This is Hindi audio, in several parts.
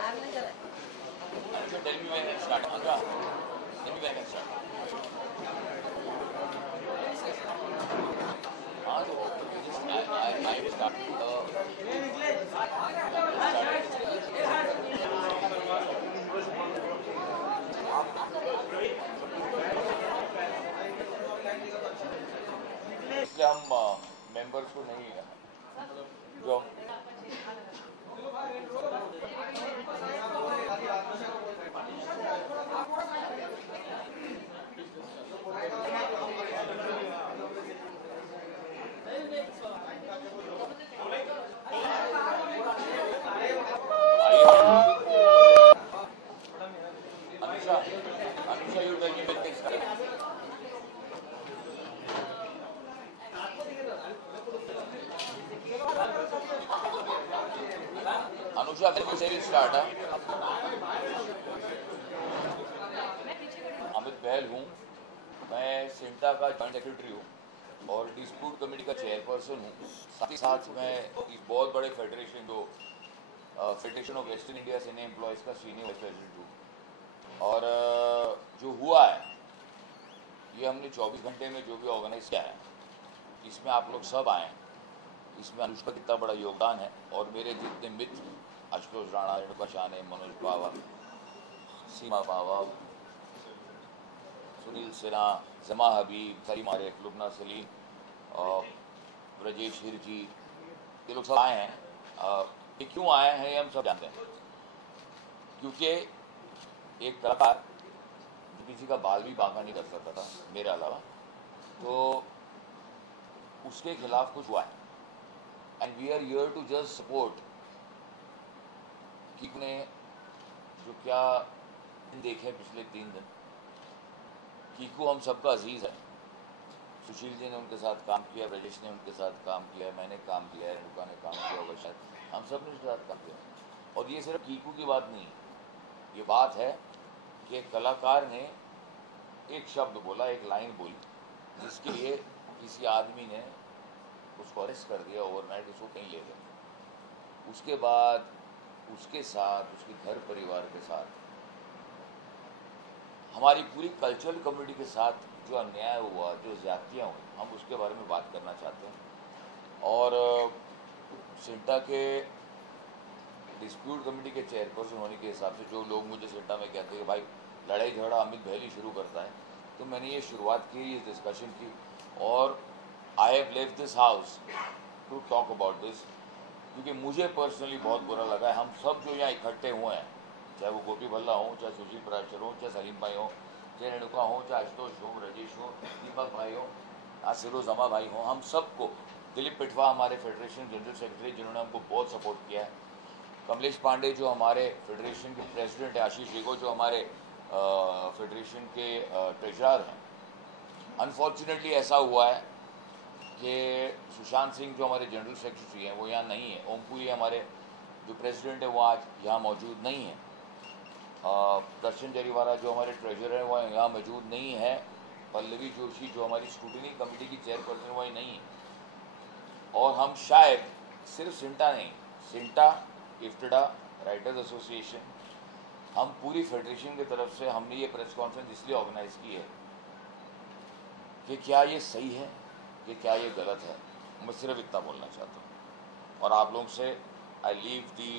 Tell me when I start. Tell me when I can start. I will start. इसलिए हम मेंबर्स को नहीं जो Anusha you tell me when next time. Anusha when you say you start. Amit Bahl हूँ, मैं सिंटा का जॉइंट सेक्रेटरी हूँ और डिस्प्यूट कमेटी का चेयरपर्सन हूँ. साथ ही साथ मैं इस बहुत बड़े federation federation of western India cine employees का सीनियर वाइस प्रेसिडेंट हूँ. और जो हुआ है ये हमने 24 घंटे में जो भी ऑर्गेनाइज किया है इसमें आप लोग सब आए हैं. इसमें अनुष्का का कितना बड़ा योगदान है और मेरे जितने मित्र आशुतोष राणा, रेणुका शाने, मनोज पावा, सीमा पावा, सुनील सिन्हा, जमा हबीब, सलीम आरिफ, लुबना सलीम, ब्रजेश हिरजी, ये लोग सब आए हैं. ये क्यों आए हैं ये हम सब जानते हैं. क्योंकि एक कलाकार किसी का बाल भी बांका नहीं कर सकता था मेरे अलावा, तो उसके खिलाफ कुछ हुआ है. And we are here to just support. कि ने जो क्या देखे पिछले 3 दिन, कीकू हम सबका अजीज़ है. सुशील जी ने उनके साथ काम किया, ब्रजेश ने उनके साथ काम किया, मैंने काम किया, रेणुका ने काम किया होगा शायद, हम सब ने उसके साथ काम किया. और ये सिर्फ कीकू की बात नहीं है, ये बात है कि एक कलाकार ने एक शब्द बोला, एक लाइन बोली, जिसके लिए किसी आदमी ने उसको अरेस्ट कर दिया ओवरनाइट, उसको कहीं ले गए. उसके बाद उसके साथ, उसके घर परिवार के साथ, हमारी पूरी कल्चरल कम्युनिटी के साथ जो अन्याय हुआ, जो ज़्यादतियाँ हुई, हम उसके बारे में बात करना चाहते हैं. और सिंटा के डिस्प्यूट कमेटी के चेयरपर्सन होने के हिसाब से जो लोग मुझे सिंटा में कहते हैं भाई लड़ाई झगड़ा अमित बहल ही शुरू करता है, तो मैंने ये शुरुआत की, इस डिस्कशन की. और I have left this house to talk about this, क्योंकि मुझे पर्सनली बहुत बुरा लगा है. हम सब जो यहाँ इकट्ठे हुए हैं, चाहे वो गोपी भल्ला हो, चाहे सुशील पराशर हो, चाहे सलीम भाई हो, चाहे रेणुका हो, चाहे आशुतोष हो, राजेश हो, दीपक भाई हो, आसिरो जमा भाई हो, हम सबको, दिलीप पिटवा हमारे फेडरेशन जनरल सेक्रेटरी जिन्होंने हमको बहुत सपोर्ट किया है, कमलेश पांडे जो हमारे फेडरेशन के प्रेसिडेंट है, आशीष रिगो जो हमारे फेडरेशन के ट्रेजरर हैं. अनफॉर्चुनेटली ऐसा हुआ है कि सुशांत सिंह जो हमारे जनरल सेक्रेटरी हैं वो यहाँ नहीं है. ओमपुरी हमारे जो प्रेसिडेंट है वो आज यहाँ मौजूद नहीं है. दर्शन जरीवाला जो हमारे ट्रेजरर हैं वो यहाँ मौजूद नहीं है. पल्लवी जोशी जो हमारी स्क्रूटनी कमेटी की चेयरपर्सन वो नहीं है. और हम शायद सिर्फ सिंटा नहीं, सिंटा, इफ्टडा, राइटर्स एसोसिएशन, हम पूरी फेडरेशन की तरफ से हमने ये प्रेस कॉन्फ्रेंस इसलिए ऑर्गेनाइज की है कि क्या ये सही है कि क्या ये गलत है. मैं सिर्फ इतना बोलना चाहता हूँ. और आप लोगों से I leave the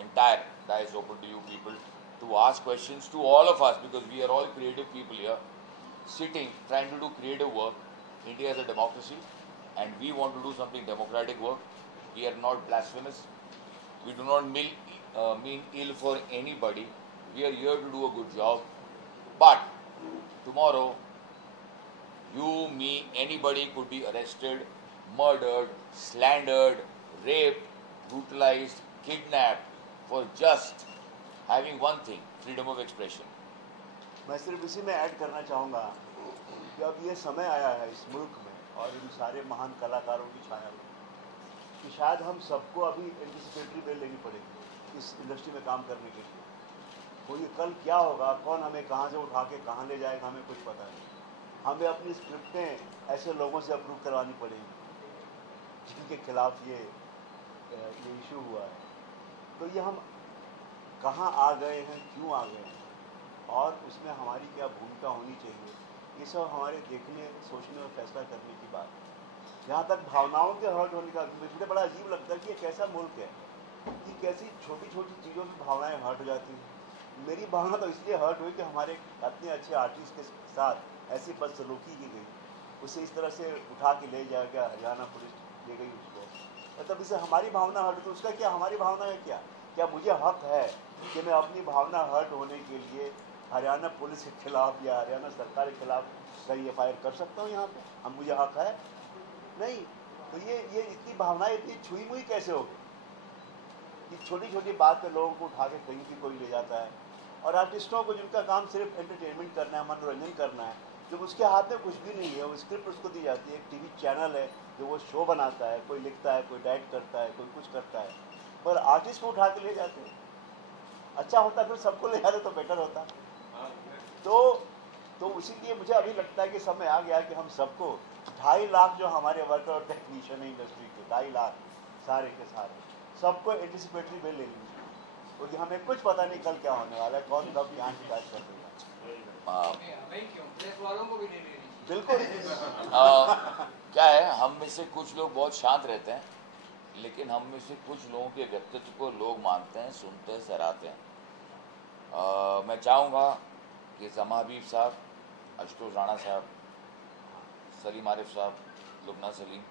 entire dais open to you people to ask questions to all of us, because we are all creative people here sitting trying to do creative work. India is a democracy and we want to do something democratic work. We are not blasphemous. We do not mean ill for anybody. We are here to do a good job. But tomorrow, you, me, anybody could be arrested, murdered, slandered, raped, brutalized, kidnapped for just having one thing, freedom of expression. मैं सिर्फ इसी में ऐड करना चाहूँगा कि अब ये समय आया है इस मुल्क में और इन सारे महान कलाकारों की छाया में कि शायद हम सबको अभी एंटिसिपेटरी बेल लेनी पड़ेगी इस इंडस्ट्री में काम करने के लिए. तो ये कल क्या होगा, कौन हमें कहाँ से उठा के कहाँ ले जाएगा, हमें कुछ पता नहीं. हमें अपनी स्क्रिप्टें ऐसे लोगों से अप्रूव करवानी पड़ेगी जिनके खिलाफ ये इशू हुआ है. तो ये हम कहाँ आ गए हैं, क्यों आ गए हैं, और उसमें हमारी क्या भूमिका होनी चाहिए, ये सब हमारे देखने, सोचने और फैसला करने की बात है। जहाँ तक भावनाओं के हर्ट होने का, मुझे बड़ा अजीब लगता है कि ये कैसा मुल्क है कि कैसी छोटी छोटी चीज़ों में भावनाएं हर्ट हो जाती हैं। मेरी भावना तो इसलिए हर्ट हुई कि हमारे इतने अच्छे आर्टिस्ट के साथ ऐसी बदसलूकी की गई, उसे इस तरह से उठा के ले जाया गया, हरियाणा पुलिस ले गई उसको, मतलब इससे हमारी भावना हर्ट, तो उसका क्या, हमारी भावना है क्या? क्या मुझे हक है कि मैं अपनी भावना हर्ट होने के लिए हरियाणा पुलिस के खिलाफ या हरियाणा सरकार के खिलाफ कहीं FIR कर सकता हूँ यहाँ पे? हम, मुझे हक है? नहीं। तो ये इतनी भावनाएं इतनी छुई मुई कैसे हो गई कि छोटी छोटी बात पे लोगों को उठा के कहीं भी कोई ले जाता है। और आर्टिस्टों को जिनका काम सिर्फ एंटरटेनमेंट करना है, मनोरंजन करना है, जब उसके हाथ में कुछ भी नहीं है, वो स्क्रिप्ट उसको दी जाती है, एक TV चैनल है जो वो शो बनाता है, कोई लिखता है, कोई डायरेक्ट करता है, कोई कुछ करता है, पर आर्टिस्ट को उठा के ले जाते हैं। अच्छा होता फिर सबको ले जाते तो बेटर होता। तो इसीलिए मुझे अभी लगता है कि समय आ गया कि हम सबको 2.5 लाख जो हमारे वर्कर और टेक्नीशियन है इंडस्ट्री के, 2.5 लाख सारे के सारे, सबको एंटिसिपेटरी बिल ले लेनी चाहिए, क्योंकि हमें कुछ पता नहीं कल क्या होने वाला है, कौन कब यहाँ शिकायत कर देगा। बिल्कुल। क्या है, हम में से कुछ लोग बहुत शांत रहते हैं, लेकिन हम में से कुछ लोगों के व्यक्तित्व को लोग मानते हैं, सुनते हैं, सराहते हैं। मैं चाहूँगा कि जमा हबीब साहब, आशुतोष राणा साहब, सलीम आरिफ साहब, लुबना सलीम,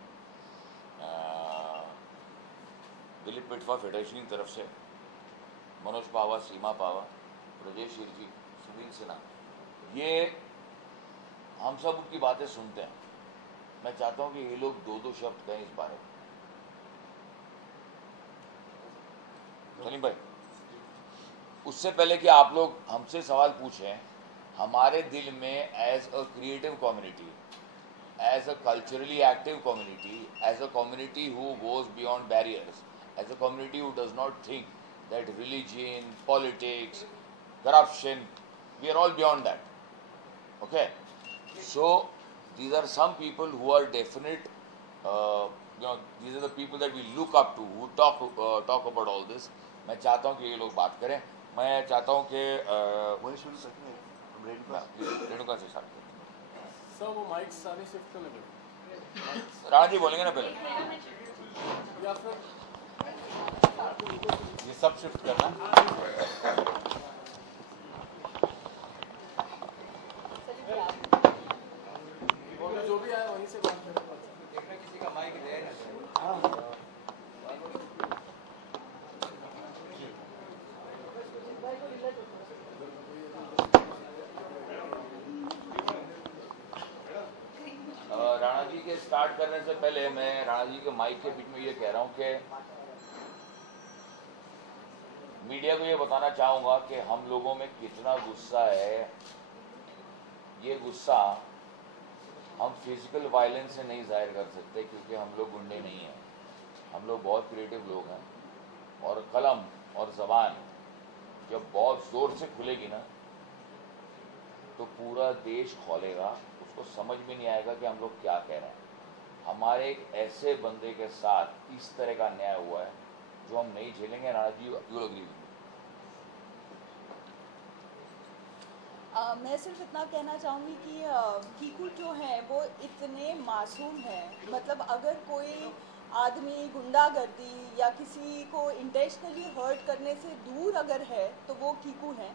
दिलीप पिटवा फेडरेशन की तरफ से, मनोज पावा, सीमा पावा, ब्रजेश हिरजी, सुनील सिन्हा, ये हम सब उनकी बातें सुनते हैं। मैं चाहता हूँ कि ये लोग 2-2 शब्द कहें इस बारे में। सलीम भाई, उससे पहले कि आप लोग हमसे सवाल पूछें, हमारे दिल में as a creative community, as a culturally active community, as a community who goes beyond barriers, as a community who does not think that religion, politics, corruption, we are all beyond that. Okay, so these are some people who are definite, these are the people that we look up to, who talk about all this. मैं चाहता हूँ कि ये लोग बात करें। मैं चाहता हूँ कि वही शुरू करते हैं, रेणुका से स्टार्ट करते सर। वो माइक सारे शिफ्ट करने पड़े। राणा जी बोलेंगे ना पहले, या फिर ये सब शिफ्ट करना। जो भी आया वहीं से बात करें, देखना किसी का माइक दे ना। राणा जी के स्टार्ट करने से पहले मैं राणा जी के माइक के बीच में ये कह रहा हूँ कि मीडिया को ये बताना चाहूँगा कि हम लोगों में कितना गुस्सा है। ये गुस्सा हम फिजिकल वायलेंस से नहीं जाहिर कर सकते, क्योंकि हम लोग गुंडे नहीं हैं, हम लोग बहुत क्रिएटिव लोग हैं। और कलम और ज़बान जब बहुत ज़ोर से खुलेगी ना, तो पूरा देश खोलेगा, उसको समझ में नहीं आएगा कि हम लोग क्या कह रहे हैं। हमारे एक ऐसे बंदे के साथ इस तरह का अन्याय हुआ है जो हम नहीं झेलेंगे। Rana ji, you agree? मैं सिर्फ इतना कहना चाहूँगी कि कीकू जो है वो इतने मासूम हैं। मतलब अगर कोई आदमी गुंडागर्दी या किसी को इंटेंशनली हर्ट करने से दूर अगर है तो वो कीकू हैं।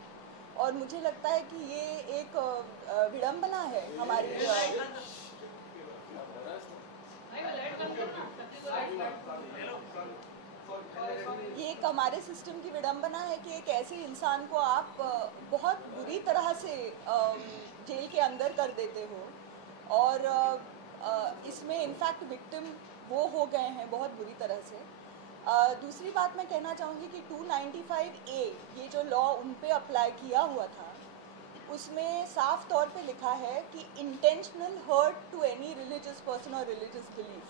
और मुझे लगता है कि ये एक विडंबना है हमारी। ये एक हमारे सिस्टम की विडंबना है कि एक ऐसे इंसान को आप बहुत बुरी तरह से जेल के अंदर कर देते हो। और इसमें इनफैक्ट विक्टिम वो हो गए हैं बहुत बुरी तरह से। दूसरी बात मैं कहना चाहूँगी कि 295A ये जो लॉ उन पे अप्लाई किया हुआ था, उसमें साफ तौर पे लिखा है कि intentional hurt to any religious person और रिलीजियस बिलीफ।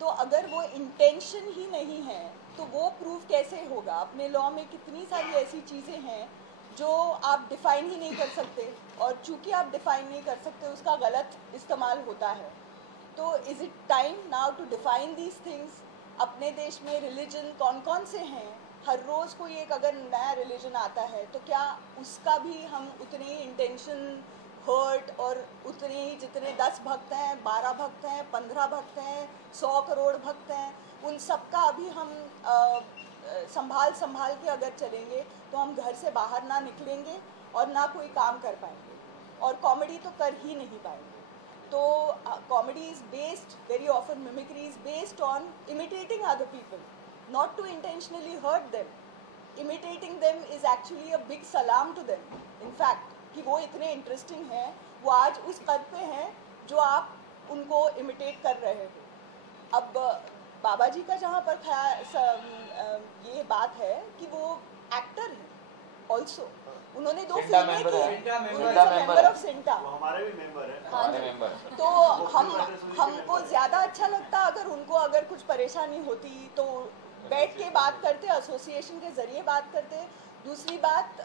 तो अगर वो इंटेंशन ही नहीं है तो वो प्रूफ कैसे होगा? अपने लॉ में कितनी सारी ऐसी चीज़ें हैं जो आप डिफ़ाइन ही नहीं कर सकते, और चूँकि आप डिफ़ाइन नहीं कर सकते उसका गलत इस्तेमाल होता है। तो is it time now to define these things अपने देश में रिलीजन कौन कौन से हैं, हर रोज़ कोई एक अगर नया रिलीजन आता है तो क्या उसका भी हम उतने ही इंटेंशन हर्ट और उतने ही जितने 10 भक्त हैं, 12 भक्त हैं, 15 भक्त हैं, 100 करोड़ भक्त हैं, उन सब का अभी हम संभाल के अगर चलेंगे तो हम घर से बाहर ना निकलेंगे और ना कोई काम कर पाएंगे और कॉमेडी तो कर ही नहीं पाएंगे। तो comedy is based very often, mimicry is based on imitating other people, not to intentionally hurt them. Imitating them is actually a big salam to them. In fact, कि वो इतने इंटरेस्टिंग हैं, वो आज उस कद पे हैं जो आप उनको इमिटेट कर रहे हो। अब बाबा जी का जहाँ पर ये बात है कि वो एक्टर हैं ऑल्सो, उन्होंने 2 फिल्में की, मेंबर ऑफ सेंटा, वो हमारे भी मेंबर है। हाँ जी। तो हमको ज़्यादा अच्छा लगता अगर उनको अगर कुछ परेशानी होती तो बैठ के बात करते, एसोसिएशन के ज़रिए बात करते। दूसरी बात,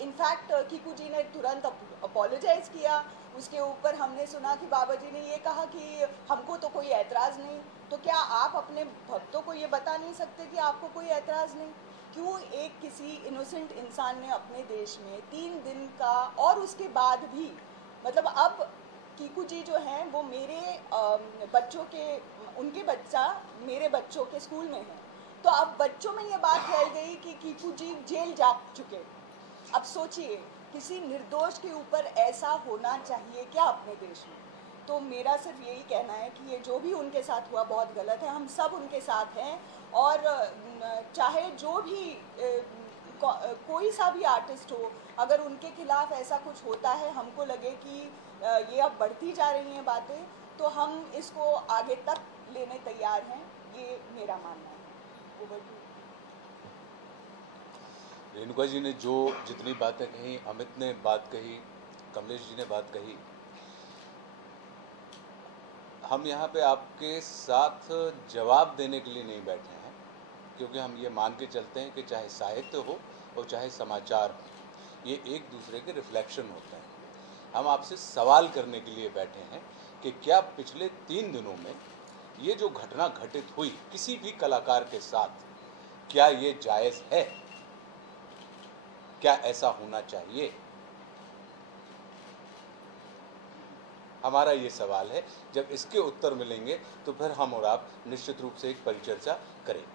इनफैक्ट कीकू जी ने तुरंत अपोलोजाइज़ किया, उसके ऊपर हमने सुना कि बाबा जी ने ये कहा कि हमको तो कोई ऐतराज़ नहीं। तो क्या आप अपने भक्तों को ये बता नहीं सकते कि आपको कोई ऐतराज़ नहीं? क्यों एक किसी इनोसेंट इंसान ने अपने देश में 3 दिन का, और उसके बाद भी मतलब अब कीकू जी जो हैं वो मेरे बच्चों के, उनके बच्चा मेरे बच्चों के स्कूल में है, तो अब बच्चों में ये बात फैल गई कि कीकू जी जेल जा चुके। अब सोचिए किसी निर्दोष के ऊपर ऐसा होना चाहिए क्या अपने देश में? तो मेरा सिर्फ यही कहना है कि ये जो भी उनके साथ हुआ बहुत गलत है, हम सब उनके साथ हैं। और चाहे जो भी कोई सा भी आर्टिस्ट हो, अगर उनके खिलाफ ऐसा कुछ होता है, हमको लगे कि ये अब बढ़ती जा रही हैं बातें, तो हम इसको आगे तक लेने तैयार हैं, ये मेरा मानना है। रेणुका जी ने जो जितनी बातें कही, अमित ने बात कही, कमलेश जी ने बात कही, हम यहाँ पे आपके साथ जवाब देने के लिए नहीं बैठे हैं, क्योंकि हम ये मान के चलते हैं कि चाहे साहित्य हो और चाहे समाचार हो, ये एक दूसरे के रिफ्लेक्शन होते हैं। हम आपसे सवाल करने के लिए बैठे हैं कि क्या पिछले 3 दिनों में ये जो घटना घटित हुई किसी भी कलाकार के साथ, क्या ये जायज़ है? क्या ऐसा होना चाहिए? हमारा ये सवाल है। जब इसके उत्तर मिलेंगे तो फिर हम और आप निश्चित रूप से एक परिचर्चा करेंगे।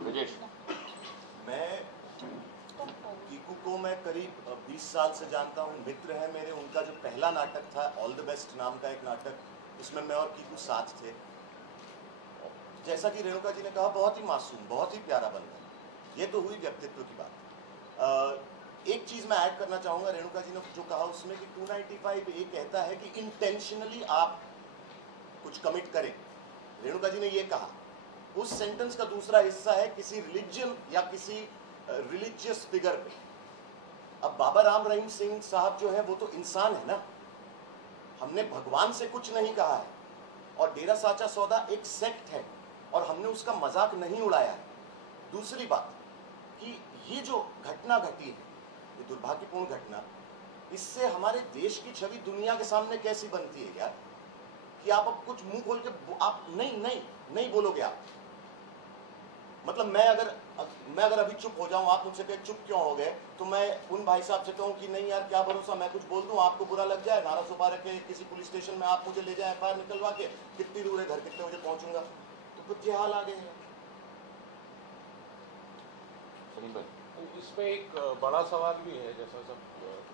ब्रजेश, मैं कीकू को मैं करीब 20 साल से जानता हूँ, मित्र है मेरे। उनका जो पहला नाटक था ऑल द बेस्ट नाम का एक नाटक, उसमें मैं और कीकू साथ थे। जैसा कि रेणुका जी ने कहा, बहुत ही मासूम, बहुत ही प्यारा बंदा। ये तो हुई व्यक्तित्व की बात। एक चीज़ मैं ऐड करना चाहूँगा, रेणुका जी ने जो कहा उसमें कि 295 ये कहता है कि इंटेंशनली आप कुछ कमिट करें। रेणुका जी ने ये कहा। उस सेंटेंस का दूसरा हिस्सा है किसी रिलीजन या किसी रिलीजियस फिगर पे। अब बाबा राम रहीम सिंह साहब जो है वो तो इंसान है ना, हमने भगवान से कुछ नहीं कहा है। और डेरा साचा सौदा एक सेक्ट है और हमने उसका मजाक नहीं उड़ाया है। दूसरी बात कि ये जो घटना घटी है, ये दुर्भाग्यपूर्ण घटना, इससे हमारे देश की छवि दुनिया के सामने कैसी बनती है यार, कि आप अब कुछ मुंह खोल के आप नहीं बोलोगे आप। मतलब मैं अगर अभी चुप हो जाऊं, आप मुझसे कहें चुप क्यों हो गए, तो मैं उन भाई साहब से कहूं कि नहीं यार क्या भरोसा, मैं कुछ बोल दूं आपको बुरा लग जाए, नारा सुपा रखे किसी पुलिस स्टेशन में आप मुझे ले जाए एफआईआर निकलवा के, कितनी दूर है घर, कितने बजे पहुंचूंगा, तो कुछ ये हाल आ गए हैं। इसमें एक बड़ा सवाल भी है, जैसा सब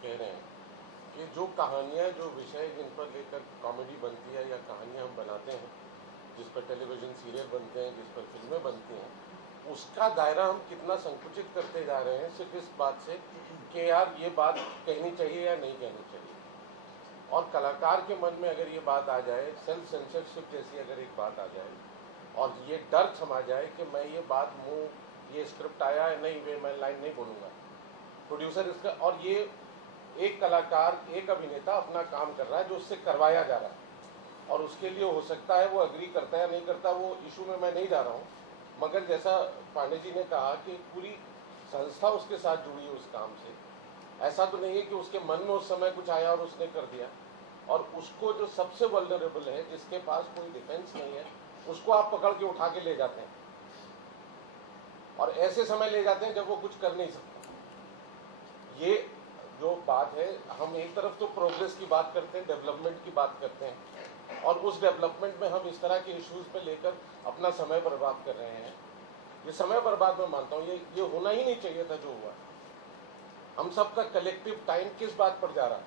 कह रहे हैं कि जो कहानियाँ, जो विषय जिन पर लेकर कॉमेडी बनती है या कहानियाँ हम बनाते हैं, जिस पर टेलीविज़न सीरियल बनते हैं, जिस पर फिल्में बनती हैं, उसका दायरा हम कितना संकुचित करते जा रहे हैं सिर्फ इस बात से कि यार ये बात कहनी चाहिए या नहीं कहनी चाहिए। और कलाकार के मन में अगर ये बात आ जाए, सेल्फ सेंसरशिप जैसी अगर एक बात आ जाए और ये डर समा जाए कि मैं ये बात ये स्क्रिप्ट आया है, नहीं वे मैं लाइन नहीं बोलूँगा, प्रोड्यूसर इसका, और ये एक कलाकार, एक अभिनेता अपना काम कर रहा है जो उससे करवाया जा रहा है, और उसके लिए हो सकता है वो अग्री करता है या नहीं करता, वो इशू में मैं नहीं जा रहा हूँ। मगर जैसा पांडे जी ने कहा कि पूरी संस्था उसके साथ जुड़ी है उस काम से। ऐसा तो नहीं है कि उसके मन में उस समय कुछ आया और उसने कर दिया। और उसको जो सबसे वल्नरेबल है, जिसके पास कोई डिफेंस नहीं है, उसको आप पकड़ के उठा के ले जाते हैं और ऐसे समय ले जाते हैं जब वो कुछ कर नहीं सकता। ये जो बात है, हम एक तरफ तो प्रोग्रेस की बात करते हैं, डेवलपमेंट की बात करते हैं, और उस डेवलपमेंट में हम इस तरह के इश्यूज पे लेकर अपना समय बर्बाद कर रहे हैं। ये समय बर्बाद मैं मानता हूँ, ये होना ही नहीं चाहिए था जो हुआ। हम सबका कलेक्टिव टाइम किस बात पर जा रहा है?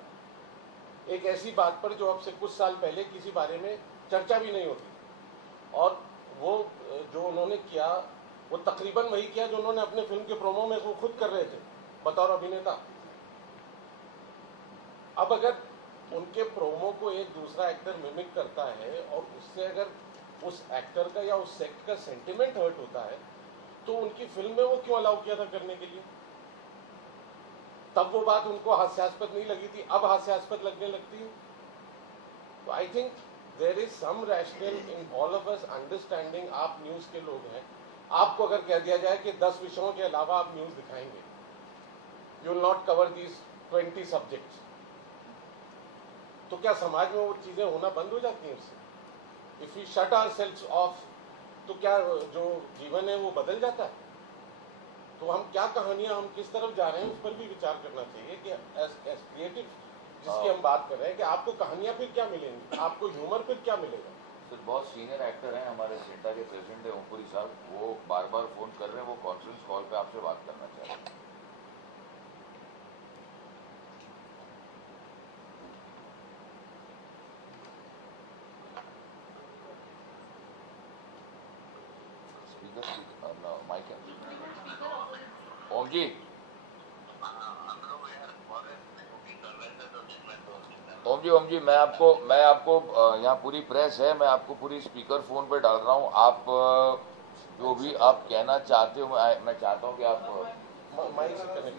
एक ऐसी बात पर जो अब से कुछ साल पहले किसी बारे में चर्चा भी नहीं होती, और वो जो उन्होंने किया वो तकरीबन वही किया जो उन्होंने अपने फिल्म के प्रोमो में वो खुद कर रहे थे बतौर अभिनेता। अब अगर उनके प्रोमो को एक दूसरा एक्टर मिमिक करता है और उससे अगर उस एक्टर का या उस सेक्ट का सेंटिमेंट हर्ट होता है, तो उनकी फिल्म में वो क्यों अलाउ किया था करने के लिए? तब वो बात उनको हास्यास्पद नहीं लगी थी, अब हास्यास्पद लगने लगती है। तो I think there is some rational in all of us understanding. आप न्यूज के लोग हैं, आपको अगर कह दिया जाए कि 10 विषयों के अलावा आप न्यूज दिखाएंगे, you will not cover these 20 subjects, तो क्या समाज में वो चीजें होना बंद हो जाती हैं उससे? If we shut ourselves off, तो क्या जो जीवन है वो बदल जाता है? तो हम क्या कहानियां, हम किस तरफ जा रहे हैं, उस पर भी विचार करना चाहिए कि एज क्रिएटिव जिसकी हम बात कर रहे हैं, कि आपको कहानियां फिर क्या मिलेंगी, आपको ह्यूमर फिर क्या मिलेगा? सर बहुत सीनियर एक्टर हैं हमारे सेंटा के प्रेसिडेंट है ओमपुरी साहब, वो बार बार फोन कर रहे हैं, वो कॉन्फ्रेंस कॉल पे आपसे बात करना चाह रहे हैं। माइक है ओम जी। ओम जी मैं आपको यहाँ पूरी प्रेस है, मैं आपको पूरी स्पीकर फोन पे डाल रहा हूँ। आप जो भी आप कहना चाहते हो, मैं चाहता हूँ कि आप माइक से कनेक्ट।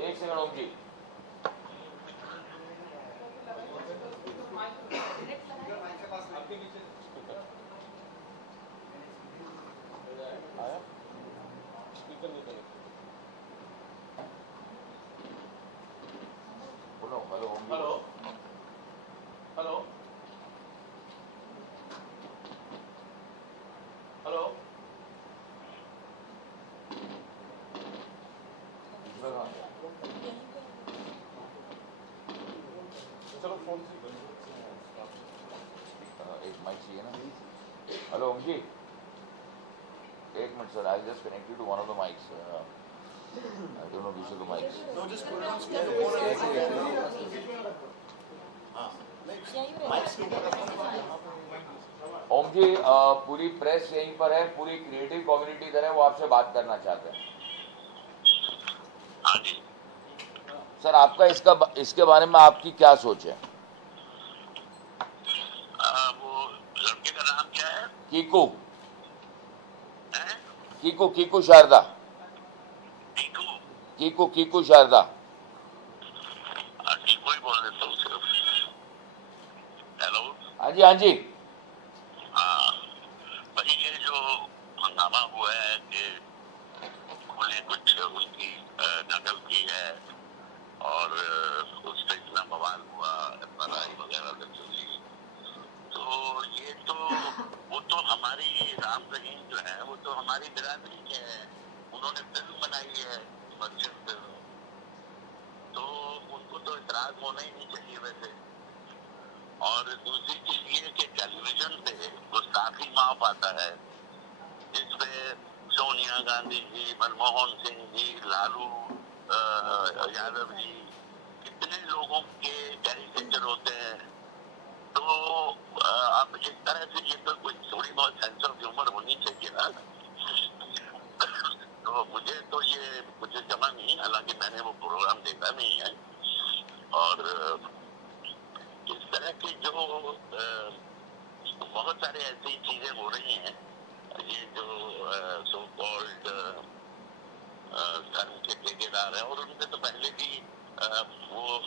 एक second Om ji. Hello hello hello चलो फोन से एक माइक चाहिए ना। हेलो ओम जी, एक minute sir, I just connected to one of the mics. I don't know which of the mics. No, just put it on speaker. Mic speaker. ओम जी पूरी प्रेस यहीं पर है, पूरी क्रिएटिव कम्युनिटी इधर है, वो आपसे बात करना चाहते हैं। हाँ जी सर आपका इसके बारे में आपकी क्या सोच है? वो लड़के का नाम क्या है? कीकू हैं? कीकू शारदा। टीकू कीकू शारदा। टीकू ही बोल देता हूँ सिर्फ। हेलो हाँ जी हाँ भाई, ये जो हंगामा हुआ है कि उन्होंने कुछ उनकी नकल की है और उससे इतना बवाल हुआ, लड़ाई वगैरह चली, तो ये तो वो तो हमारी राम रहीम जो है वो तो हमारी बिरादरी के है, उन्होंने फिल्म बनाई है मर्चेंट फिल्म, तो उनको तो इतराज होना ही नहीं चाहिए वैसे। और दूसरी चीज ये कि टेलीविजन पे गुस्ताखी माफ आता है, जिसपे सोनिया गांधी जी, मनमोहन सिंह जी, लालू यादव जी, कितने लोगों के कैरिकेचर होते हैं। तो अब एक तरह से ये तो कोई थोड़ी बहुत सेंस ऑफ ह्यूमर होनी चाहिए ना। तो मुझे जमा नहीं, हालांकि मैंने वो प्रोग्राम देखा नहीं है। और इस तरह की जो बहुत सारे ऐसी चीजें हो रही हैं, ये जो सो कॉल्ड धर्म के ठेकेदार हैं, और उनसे तो पहले भी वो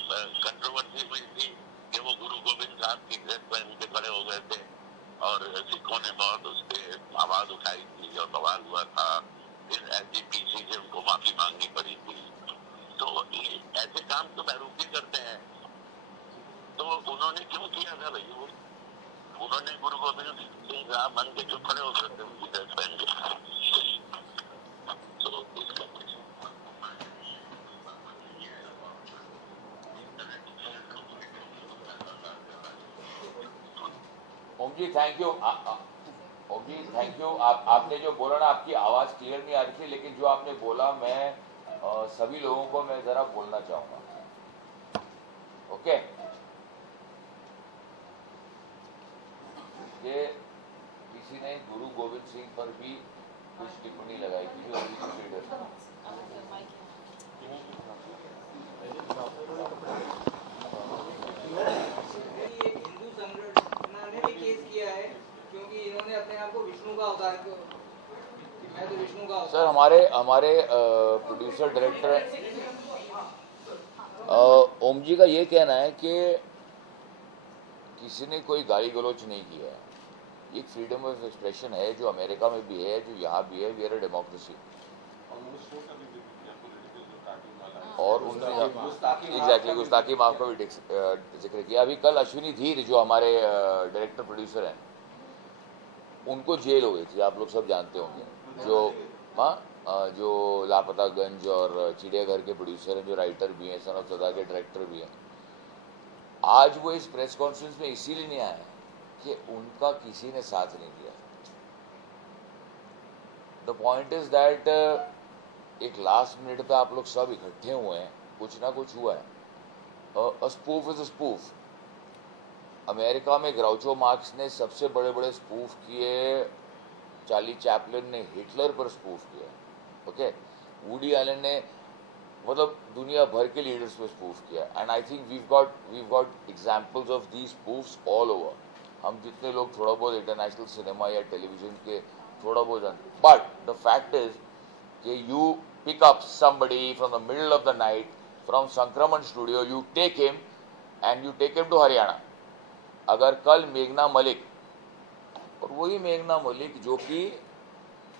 कंट्रोवर्सी हुई थी कि वो गुरु गोविंद साहब की ड्रेस पहन के खड़े हो गए थे और सिखों ने बहुत उस पर आवाज उठाई थी और बवाल हुआ था। फिर एसजीपीसी से उनको माफी मांगनी पड़ी थी। तो ये ऐसे काम तो बहरूपी करते हैं। तो उन्होंने क्यों किया था भाई? वो उन्होंने गुरु गोविंद सिंह साहब बन के जो खड़े हो सकते उनकी ड्रेस पहन के, तो इसका कुछ Om ji thank you. Om ji thank you. आपने जो बोला ना, आपकी आवाज़ क्लियर नहीं आ रही थी, लेकिन जो आपने बोला मैं सभी लोगों को मैं ज़रा बोलना चाहूँगा। ओके, ये किसी ने गुरु गोविंद सिंह पर भी कुछ टिप्पणी लगाई थी जो अभी लीडर हिंदू संगठन ने भी केस किया है क्योंकि इन्होंने अपने आप को विष्णु का अवतार मैं तो विष्णु का सर हमारे प्रोड्यूसर डायरेक्टर ओम जी का ये कहना है कि किसी ने कोई गाली गलौज नहीं किया है। ये फ्रीडम ऑफ एक्सप्रेशन है जो अमेरिका में भी है, जो यहाँ भी है। We are a democracy. और उन्होंने एग्जैक्टली गुस्ताखी माफ का भी जिक्र किया। अभी कल अश्विनी धीर जो हमारे डायरेक्टर प्रोड्यूसर हैं, उनको जेल हो गई थी, आप लोग सब जानते होंगे। जो लापतागंज और चिड़ियाघर के प्रोड्यूसर हैं, जो राइटर भी हैं, सन ऑफ सदा के डायरेक्टर भी हैं। आज वो इस प्रेस कॉन्फ्रेंस में इसीलिए नहीं आए कि उनका किसी ने साथ नहीं दिया। द पॉइंट इज दैट एक लास्ट मिनट पे आप लोग सब इकट्ठे हुए हैं, कुछ ना कुछ हुआ है। A spoof is a spoof. America में ग्राउचो मार्क्स ने सबसे बड़े बड़े स्पूफ किए, चार्ली चैपलिन ने हिटलर पर स्पूफ किया, ओके। वुडी एलन ने मतलब दुनिया भर के लीडर्स पे स्पूफ किया। And I think we've got examples of these spoofs all over. हम जितने लोग थोड़ा बहुत इंटरनेशनल सिनेमा या टेलीविजन के थोड़ा बहुत जानते, बट द फैक्ट इज कि you pick up somebody from the middle of the night from संक्रमण studio, you take him and you take him to Haryana. अगर कल मेघना मलिक, और वही मेघना मलिक जो कि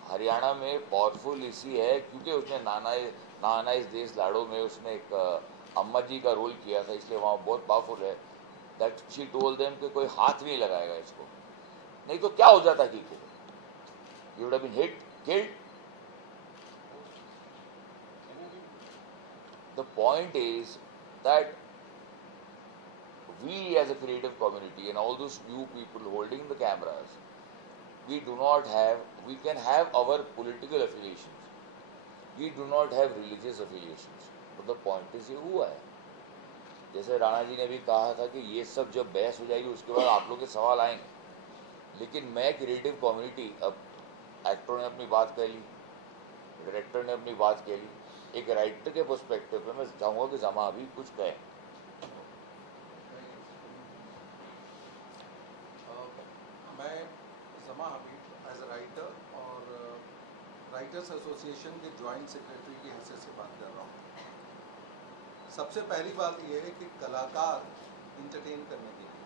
हरियाणा में पावरफुल इसी है क्योंकि उसने नाना इस देश लाड़ो में उसने एक अम्मा जी का रोल किया था, इसलिए वहाँ बहुत पावरफुल है। दैट शी टोल्ड देम कि कोई हाथ नहीं लगाएगा इसको, नहीं तो क्या हो जाता Kiku, you would have been hit, killed. The point is that we as a creative community and all those new people holding the cameras, we can have our political affiliations, we do not have religious affiliations, but the point is ये हुआ है। जैसे राणा जी ने भी कहा था कि ये सब जब बहस हो जाएगी उसके बाद आप लोग के सवाल आएंगे, लेकिन मैं क्रिएटिव कम्युनिटी, अब एक्टरों ने अपनी बात कह ली, डायरेक्टर ने अपनी बात कह ली, एक राइटर के पर्सपेक्टिव पे मैं चाहूँगा कि जमा अभी कुछ कहे। मैं जमा अभी एज अ राइटर और राइटर्स एसोसिएशन के जॉइंट सेक्रेटरी की हैसियत से बात कर रहा हूँ। सबसे पहली बात यह है कि कलाकार इंटरटेन करने के लिए,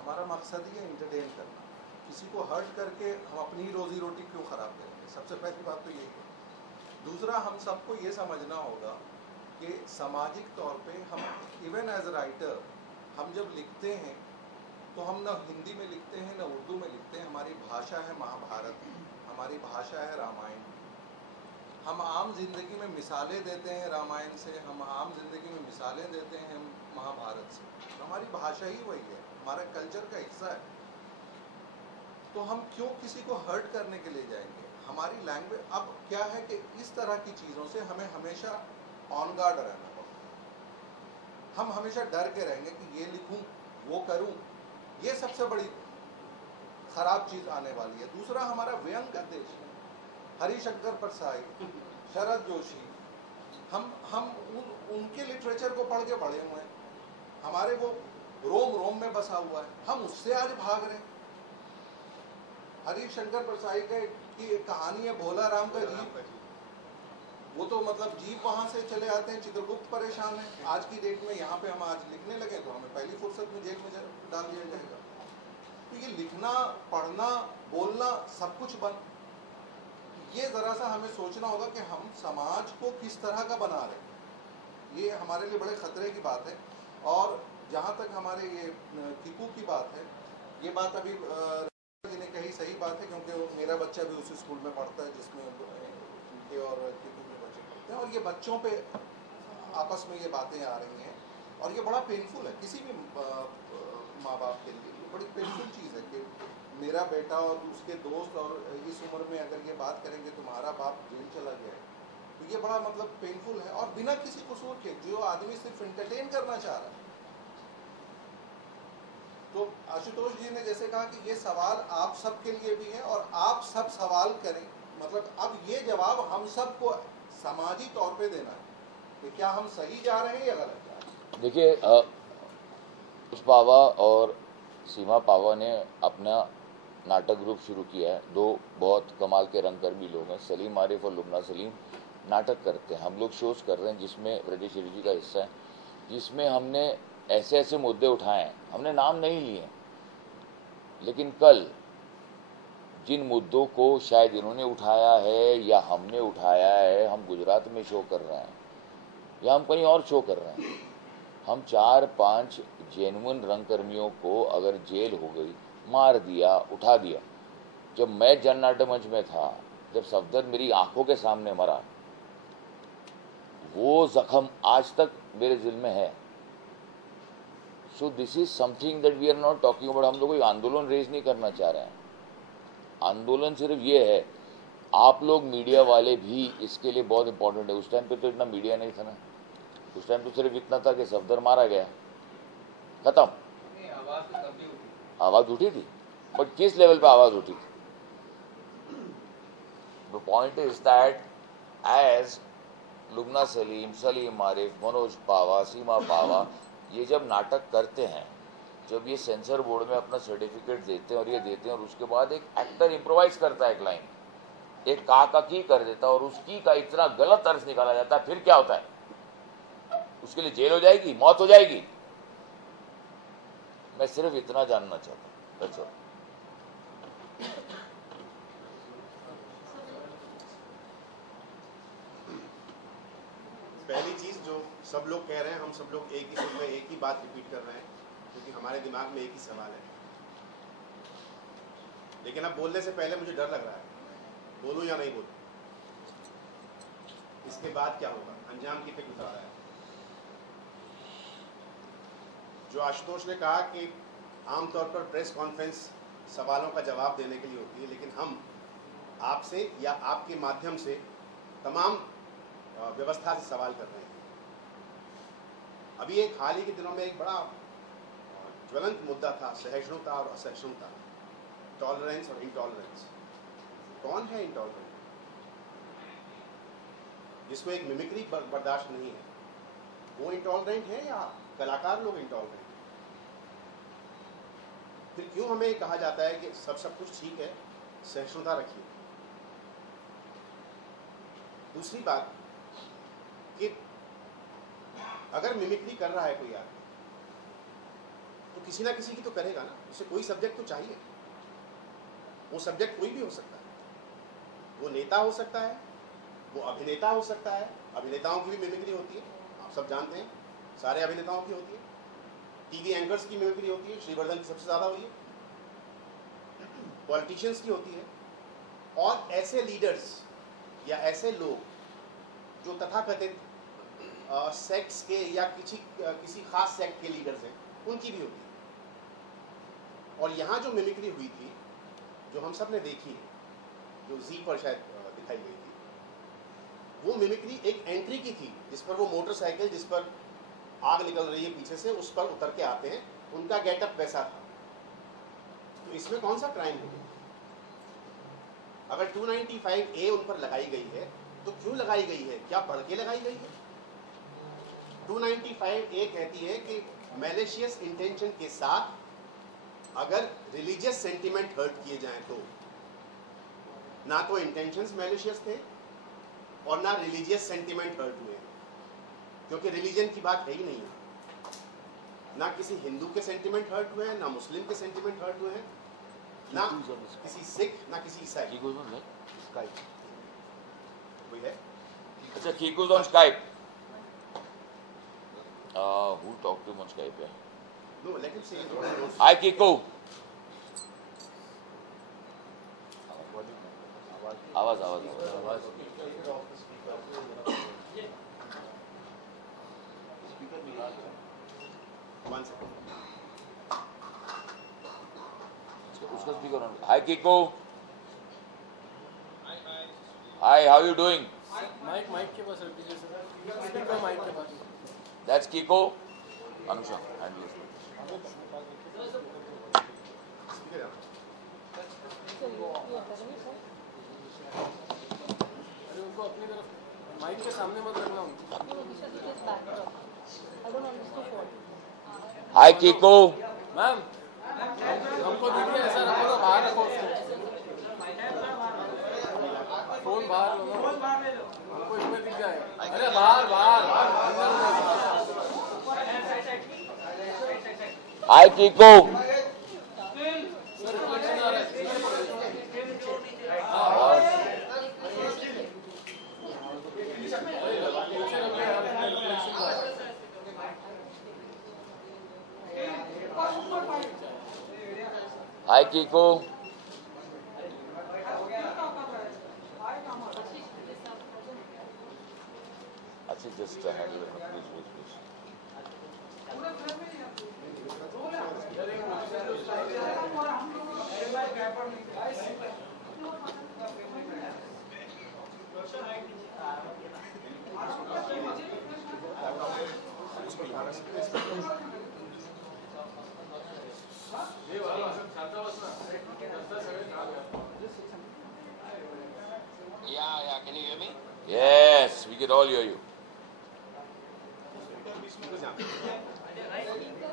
हमारा मकसद ही है इंटरटेन करना। किसी को हर्ट करके हम अपनी रोजी रोटी क्यों ख़राब करेंगे? सबसे पहली बात तो यही है। दूसरा, हम सबको ये समझना होगा कि सामाजिक तौर पे हम इवन एज अ राइटर हम जब लिखते हैं तो हम ना हिंदी में लिखते हैं ना उर्दू में लिखते हैं। हमारी भाषा है महाभारत, हमारी भाषा है रामायण। हम आम जिंदगी में मिसालें देते हैं रामायण से, हम आम जिंदगी में मिसालें देते हैं महाभारत से। तो हमारी भाषा ही वही है, हमारे कल्चर का हिस्सा है। तो हम क्यों किसी को हर्ट करने के लिए जाएंगे? हमारी लैंग्वेज, अब क्या है कि इस तरह की चीज़ों से हमें हमेशा ऑन गार्ड रहना पड़ता है। हम हमेशा डर के रहेंगे कि ये लिखूं, वो करूं, ये सबसे बड़ी खराब चीज़ आने वाली है। दूसरा, हमारा व्यंग का देश है। हरिशंकर परसाई, शरद जोशी, हम उनके लिटरेचर को पढ़ के बड़े हुए हैं। हमारे वो रोम रोम में बसा हुआ है, हम उससे आज भाग रहे हैं। हरिशंकर परसाई की एक कहानी है भोला राम का जीव, वो तो मतलब जीव वहाँ से चले आते हैं। चित्रगुप्त परेशान है। आज की डेट में यहाँ पे हम आज लिखने लगे तो हमें पहली फुर्सत में जेल में डाल दिया जाएगा। तो ये लिखना, पढ़ना, बोलना सब कुछ बंद। ये ज़रा सा हमें सोचना होगा कि हम समाज को किस तरह का बना रहे हैं। ये हमारे लिए बड़े ख़तरे की बात है। और जहाँ तक हमारे ये किकू की बात है, ये बात अभी जी ने कही सही बात है, क्योंकि मेरा बच्चा भी उसी स्कूल में पढ़ता है जिसमें उनके और किकू के बच्चे पढ़ते हैं, और ये बच्चों पे आपस में ये बातें आ रही हैं, और ये बड़ा पेनफुल है किसी भी माँ बाप के लिए। बड़ी पेनफुल चीज़ है कि मेरा बेटा और उसके दोस्त और इस उम्र में अगर ये बात करेंगे तुम्हारा बाप जेल चला गया है, तो ये बड़ा मतलब पेनफुल है। और बिना किसी कसूर के जो आदमी सिर्फ एंटरटेन करना चाह रहा है। तो आशुतोष जी ने जैसे कहा कि ये सवाल आप सब के लिए भी है, और आप सब सवाल करें, मतलब अब ये जवाब हम सबको समाजी तौर पे देना है कि क्या हम सही जा रहे हैं या गलत जा रहे हैं। देखिए, पुष्पावा और सीमा पावा ने अपना नाटक ग्रुप शुरू किया है। दो बहुत कमाल के रंगकर्मी लोग हैं, सलीम आरिफ और लुबना सलीम नाटक करते हैं। हम लोग शोज कर रहे हैं जिसमें ब्रिटिश जी का हिस्सा है, जिसमें हमने ऐसे ऐसे मुद्दे उठाए हैं, हमने नाम नहीं लिए, लेकिन कल जिन मुद्दों को शायद इन्होंने उठाया है या हमने उठाया है, हम गुजरात में शो कर रहे हैं या हम कहीं और शो कर रहे हैं, हम 4-5 जेन्युइन रंगकर्मियों को अगर जेल हो गई, मार दिया, उठा दिया। जब मैं जननाट्य मंच में था, जब सफदर मेरी आंखों के सामने मरा, वो जख्म आज तक मेरे दिल में है। So this is something that we are not talking about. हम लोग कोई आंदोलन रेज नहीं करना चाह रहे हैं। आंदोलन सिर्फ ये है, आप लोग मीडिया वाले भी इसके लिए बहुत इंपॉर्टेंट है। उस टाइम पे तो इतना मीडिया नहीं था ना, उस टाइम तो सिर्फ इतना था कि सफदर मारा गया, खत्म। आवाज उठी थी, बट किस लेवल पे आवाज उठी थी? The point is that as Lubna Salim, Salim Arif, Manoj Pahwa, Seema Pahwa ये जब नाटक करते हैं, जब ये सेंसर बोर्ड में अपना सर्टिफिकेट देते हैं और ये देते हैं, और उसके बाद एक एक्टर इम्प्रोवाइज करता है, एक लाइन, एक का की कर देता है, और उसकी का इतना गलत अर्थ निकाला जाता है, फिर क्या होता है? उसके लिए जेल हो जाएगी, मौत हो जाएगी। मैं सिर्फ इतना जानना चाहता हूँ। अच्छा, पहली चीज़ जो सब लोग कह रहे हैं, हम सब लोग एक ही सुर में एक ही बात रिपीट कर रहे हैं, क्योंकि हमारे दिमाग में एक ही सवाल है। लेकिन अब बोलने से पहले मुझे डर लग रहा है, बोलूं या नहीं बोलूं, इसके बाद क्या होगा, अंजाम की फिक्र उतारा है। जो आशुतोष ने कहा कि आमतौर पर प्रेस कॉन्फ्रेंस सवालों का जवाब देने के लिए होती है, लेकिन हम आपसे या आपके माध्यम से तमाम व्यवस्था से सवाल कर रहे हैं। अभी एक हाल ही के दिनों में एक बड़ा ज्वलंत मुद्दा था सहिष्णुता और असहिष्णुता, टॉलरेंस और इंटॉलरेंस। कौन है इंटॉलरेंट? जिसको एक मिमिक्री बर्दाश्त नहीं है, वो इंटॉलरेंट है या कलाकार लोग इंटॉलरेंट? फिर क्यों हमें कहा जाता है कि सब कुछ ठीक है, सहिष्णुता रखिए? दूसरी बात कि अगर मिमिक्री कर रहा है कोई आदमी, तो किसी ना किसी की तो करेगा ना, उसे कोई सब्जेक्ट तो चाहिए। वो सब्जेक्ट कोई भी हो सकता है, वो नेता हो सकता है, वो अभिनेता हो सकता है। अभिनेताओं की भी मिमिक्री होती है, आप सब जानते हैं, सारे अभिनेताओं की होती है। टीवी एंकर्स की मिमिक्री होती है, श्रीवर्धन की सबसे ज़्यादा हुई है। पॉलिटिशियंस की होती है, और ऐसे लीडर्स या ऐसे लोग जो तथाकथित सेक्ट्स के या किसी खास सेक्ट के लीडर्स हैं, उनकी भी होती है। और यहाँ जो मिमिक्री हुई थी, जो हम सब ने देखी है, जो जी पर शायद दिखाई गई थी, वो मिमिक्री एक एंट्री की थी, जिस पर वो मोटरसाइकिल जिस पर आग निकल रही है पीछे से, उस पर उतर के आते हैं, उनका गेटअप वैसा था। तो इसमें कौन सा क्राइम हो गया? अगर 295A उन पर लगाई गई है, तो क्यों लगाई गई है? क्या पढ़ के लगाई गई है? 295A कहती है कि मैलिशियस इंटेंशन के साथ अगर रिलीजियस सेंटिमेंट हर्ट किए जाएं, तो ना तो इंटेंशंस मैलिशियस थे और ना रिलीजियस सेंटिमेंट हर्ट हुए, क्योंकि रिलीजन की बात है ही नहीं है। ना किसी हिंदू के सेंटिमेंट हर्ट हुए हैं, ना मुस्लिम के सेंटिमेंट हर्ट हुए हैं, ना किसी सिख, ना किसी ईसाई। कोई है? अच्छा, Kiku's on Skype. Who talked to him on Skype? Yeah. No, let him say it. Hi, Kiku. आवाज. One second. उसका speaker on. Hi, Kiku. Hi, how you doing? Mic के पास रख दीजिए सर. स्पीकर माइक के पास. That's Kiko. Anusha, handle this. अरे उनको अपनी तरफ माइक के सामने मत रखना उनको. Hi, Kiko. मैम हमको देखिए ऐसा रखो तो बाहर रखो उसको. फोन बाहर लो ना. हमको इसमें दिख जाए. अरे बाहर अंदर नहीं. Hi, Kiko. सर रिफ्लेक्शन आ रहा है. Hi, Kiko. Actually, just handle it, please. Yeah, can you hear me? Yes, we can all hear you.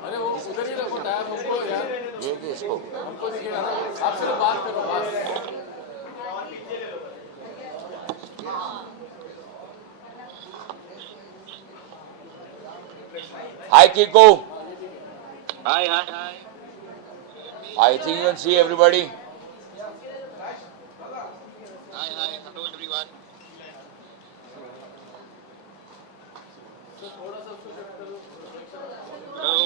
अरे वो उधर ही रखो टायर हमको यार. ये इसको. हमको दिखेगा ना. आप सिर्फ बात करो बस. Hi, Kiko. Hi. I think you can see everybody. Hi, hello everyone. Hello.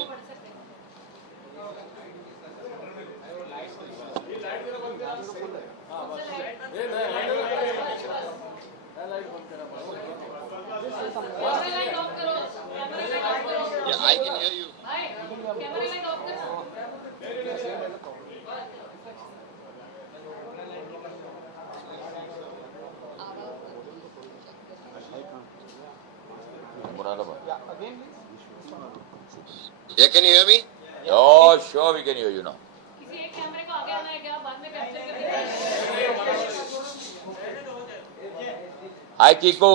Yeah, I can hear you. Yeah, can you hear me? Oh, sure, we can hear you now. किसी एक कैमरे को आगे आना है क्या? बाद में कैप्चर करेंगे. Hi, Kiko.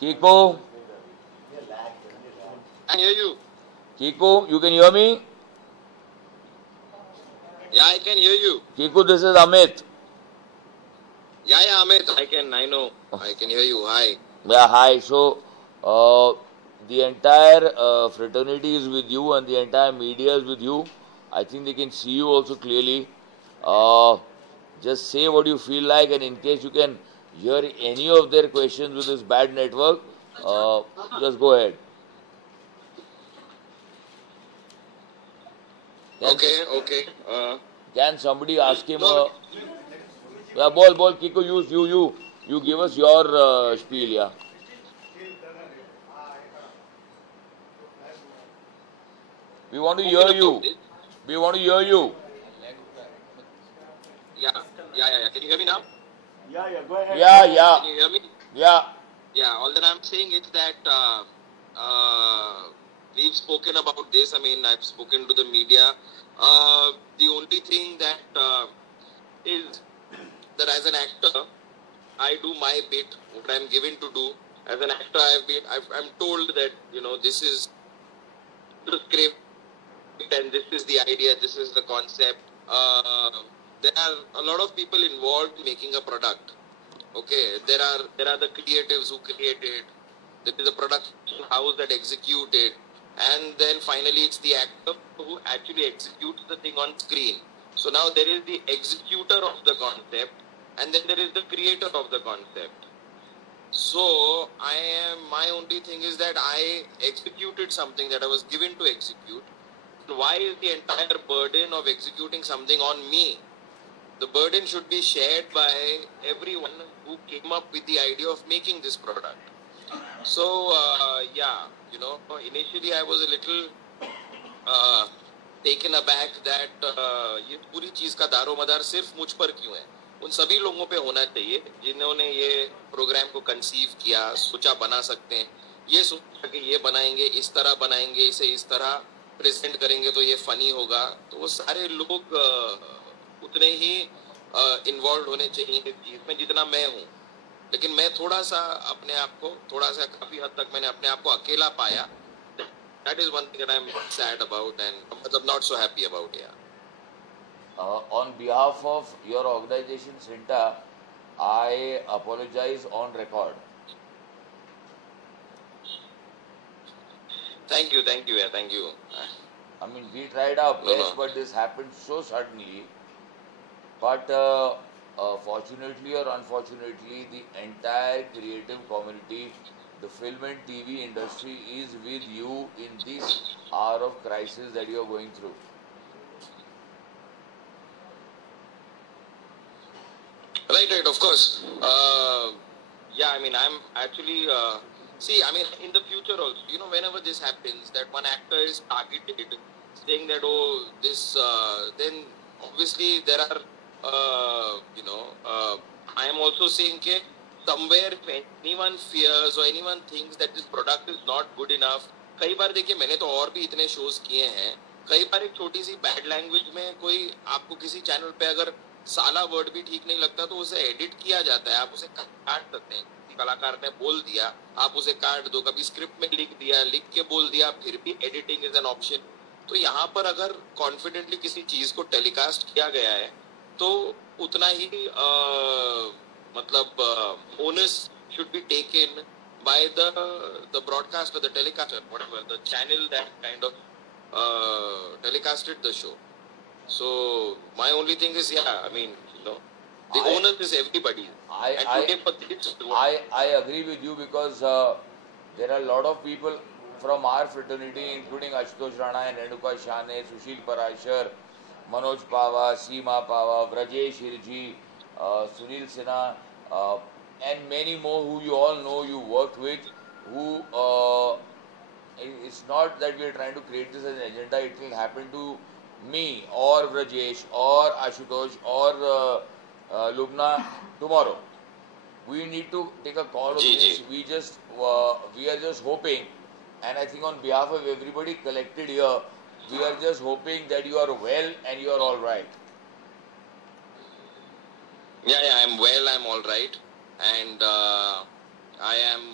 Kiko. I can hear you. Kiko, you can hear me? Yeah, I can hear you. Kiko, this is Amit. Yeah, Amit, I know. I can hear you. Hi. Yeah, hi. So, the entire fraternity is with you and the entire media is with you. I think they can see you also clearly. Just say what you feel like, and in case you can hear any of their questions with this bad network, just go ahead. Okay. Can somebody ask him? No. Yeah, ball, Kiko, you give us your spiel, yeah. We want to hear you. We want to hear you. Yeah. Can you hear me now? Yeah, go ahead. Yeah. Can you hear me? Yeah. Yeah, all that I'm saying is that we've spoken about this. I mean, I've spoken to the media. The only thing that is that as an actor, I do my bit, what I'm given to do. As an actor, I'm told that, this is the script and this is the idea, this is the concept. There are a lot of people involved in making a product. Okay, there are the creatives who create it. There is a production house that execute it, and then finally it's the actor who actually executes the thing on screen. So now there is the executor of the concept, and then there is the creator of the concept. So my only thing is that I executed something that I was given to execute. Why is the entire burden of executing something on me? The burden should be shared by everyone who came up with the idea of making this product. So initially I was a little taken aback that ये पूरी चीज का दारोमदार सिर्फ मुझ पर क्यों है. उन सभी लोगों पे होना चाहिए जिन्होंने ये प्रोग्राम को कंसीव किया, सोचा बना सकते हैं, ये सोचा कि ये बनाएंगे, इस तरह बनाएंगे, इसे इस तरह प्रेजेंट करेंगे तो ये फनी होगा. तो वो सारे लोग उतने ही इन्वॉल्व होने चाहिए इसमें जितना मैं हूँ. लेकिन मैं थोड़ा सा अपने आप को काफी हद तक मैंने अपने आप को अकेला पाया. That is one thing that I am sad about and not so happy about. On behalf of your organization, Sinta, I apologize on record. Thank you. I mean, we tried our best, but this happened so suddenly. But fortunately or unfortunately, the entire creative community, the film and TV industry is with you in this hour of crisis that you are going through. Right, of course. I mean, I'm actually... in the future also, whenever this happens, that one actor is targeted, saying that, then obviously there are, I am also saying that somewhere if anyone fears or anyone thinks that this product is not good enough, कई बार देखिए मैंने तो और भी इतने शोज किए हैं, कई बार एक छोटी सी बैड लैंग्वेज में कोई आपको किसी चैनल पे अगर साला वर्ड भी ठीक नहीं लगता तो उसे एडिट किया जाता है, आप उसे काट सकते हैं. कलाकार ने बोल दिया, आप उसे काट दो. कभी स्क्रिप्ट में लिख दिया, लिख के बोल दिया, फिर भी एडिटिंग इज एन ऑप्शन. तो यहाँ पर अगर कॉन्फिडेंटली किसी चीज को टेलीकास्ट किया गया है तो उतना ही onus should be taken by the broadcaster, the telecaster, whatever, the channel that kind of telecasted the show. So my only thing is, the onus is everybody. I agree with you because there are a lot of people from our fraternity, including Ashutosh Rana and Renuka Shane, Sushil Parashar, Manoj Pava, Seema Pava, Vrajesh Hirji, Sunil Sinha, and many more who you all know, you worked with, who it's not that we are trying to create this as an agenda, it will happen to me or Vrajesh or Ashutosh or Lubna tomorrow. We need to take a call on this. We are just hoping, and I think on behalf of everybody collected here, we are just hoping that you are well and you are all right. I'm well, I'm all right, and I am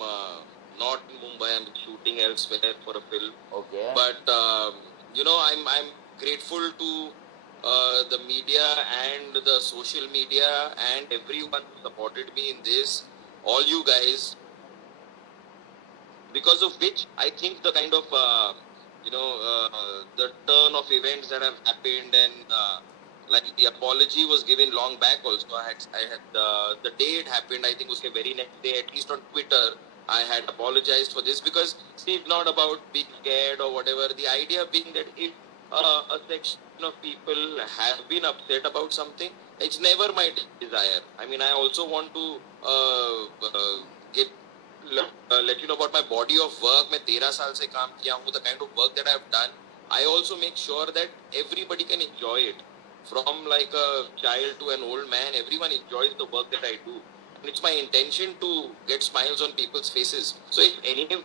not in Mumbai. I'm shooting elsewhere for a film. Okay. But I'm grateful to the media and the social media and everyone who supported me in this, all you guys, because of which I think the kind of the turn of events that have happened and like the apology was given long back also. I had the day it happened, I think uske very next day, at least on Twitter, I had apologized for this because see, it's not about being scared or whatever. The idea being that if a section of people have been upset about something, it's never my desire. I mean, I also want to let you know about my body of work. मैं 13 साल से काम किया हूँ. The kind of work that I have done, I also make sure that everybody can enjoy it. From like a child to an old man, everyone enjoys the work that I do. And it's my intention to get smiles on people's faces. So if any chance,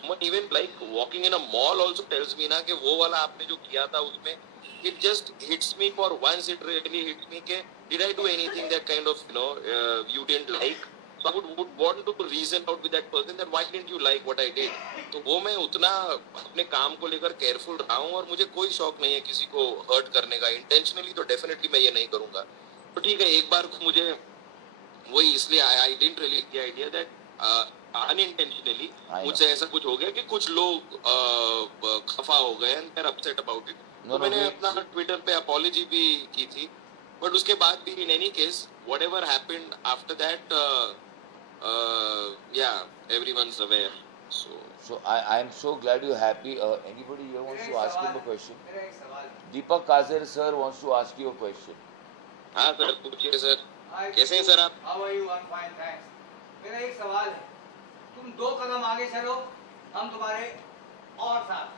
someone even like walking in a mall also tells me ना कि वो वाला आपने जो किया था उसमें, it just hits me for once. It really hits me कि did I do anything that kind of you didn't like? So I would want to reason out with that person that why didn't you like what I did? तो वो मैं उतना अपने काम को लेकर केयरफुल रहा हूँ और मुझे कोई शौक नहीं है किसी को हर्ट करने का. इंटेंशनली तो डेफिनेटली मैं ये नहीं करूँगा. तो ठीक है, एक बार को मुझे वही इसलिए I didn't really get the idea that unintentionally मुझसे ऐसा कुछ हो गया कि कुछ लोग खफा हो गए and they're upset about it. तो मैंने अपना ट्विटर पे अपॉलॉजी भी की थी, बट उसके बाद भी in any case whatever happened after that, yeah, everyone's aware. So I am so glad you're happy. Anybody here wants to ask him a question? मेरा एक सवाल है। Deepak Kazer sir wants to ask you a question. हाँ सर, पूछिए सर। कैसे हैं सर आप? How are you? I'm fine, thanks. मेरा एक सवाल है। तुम 2 कदम आगे चलो, हम तुम्हारे और साथ।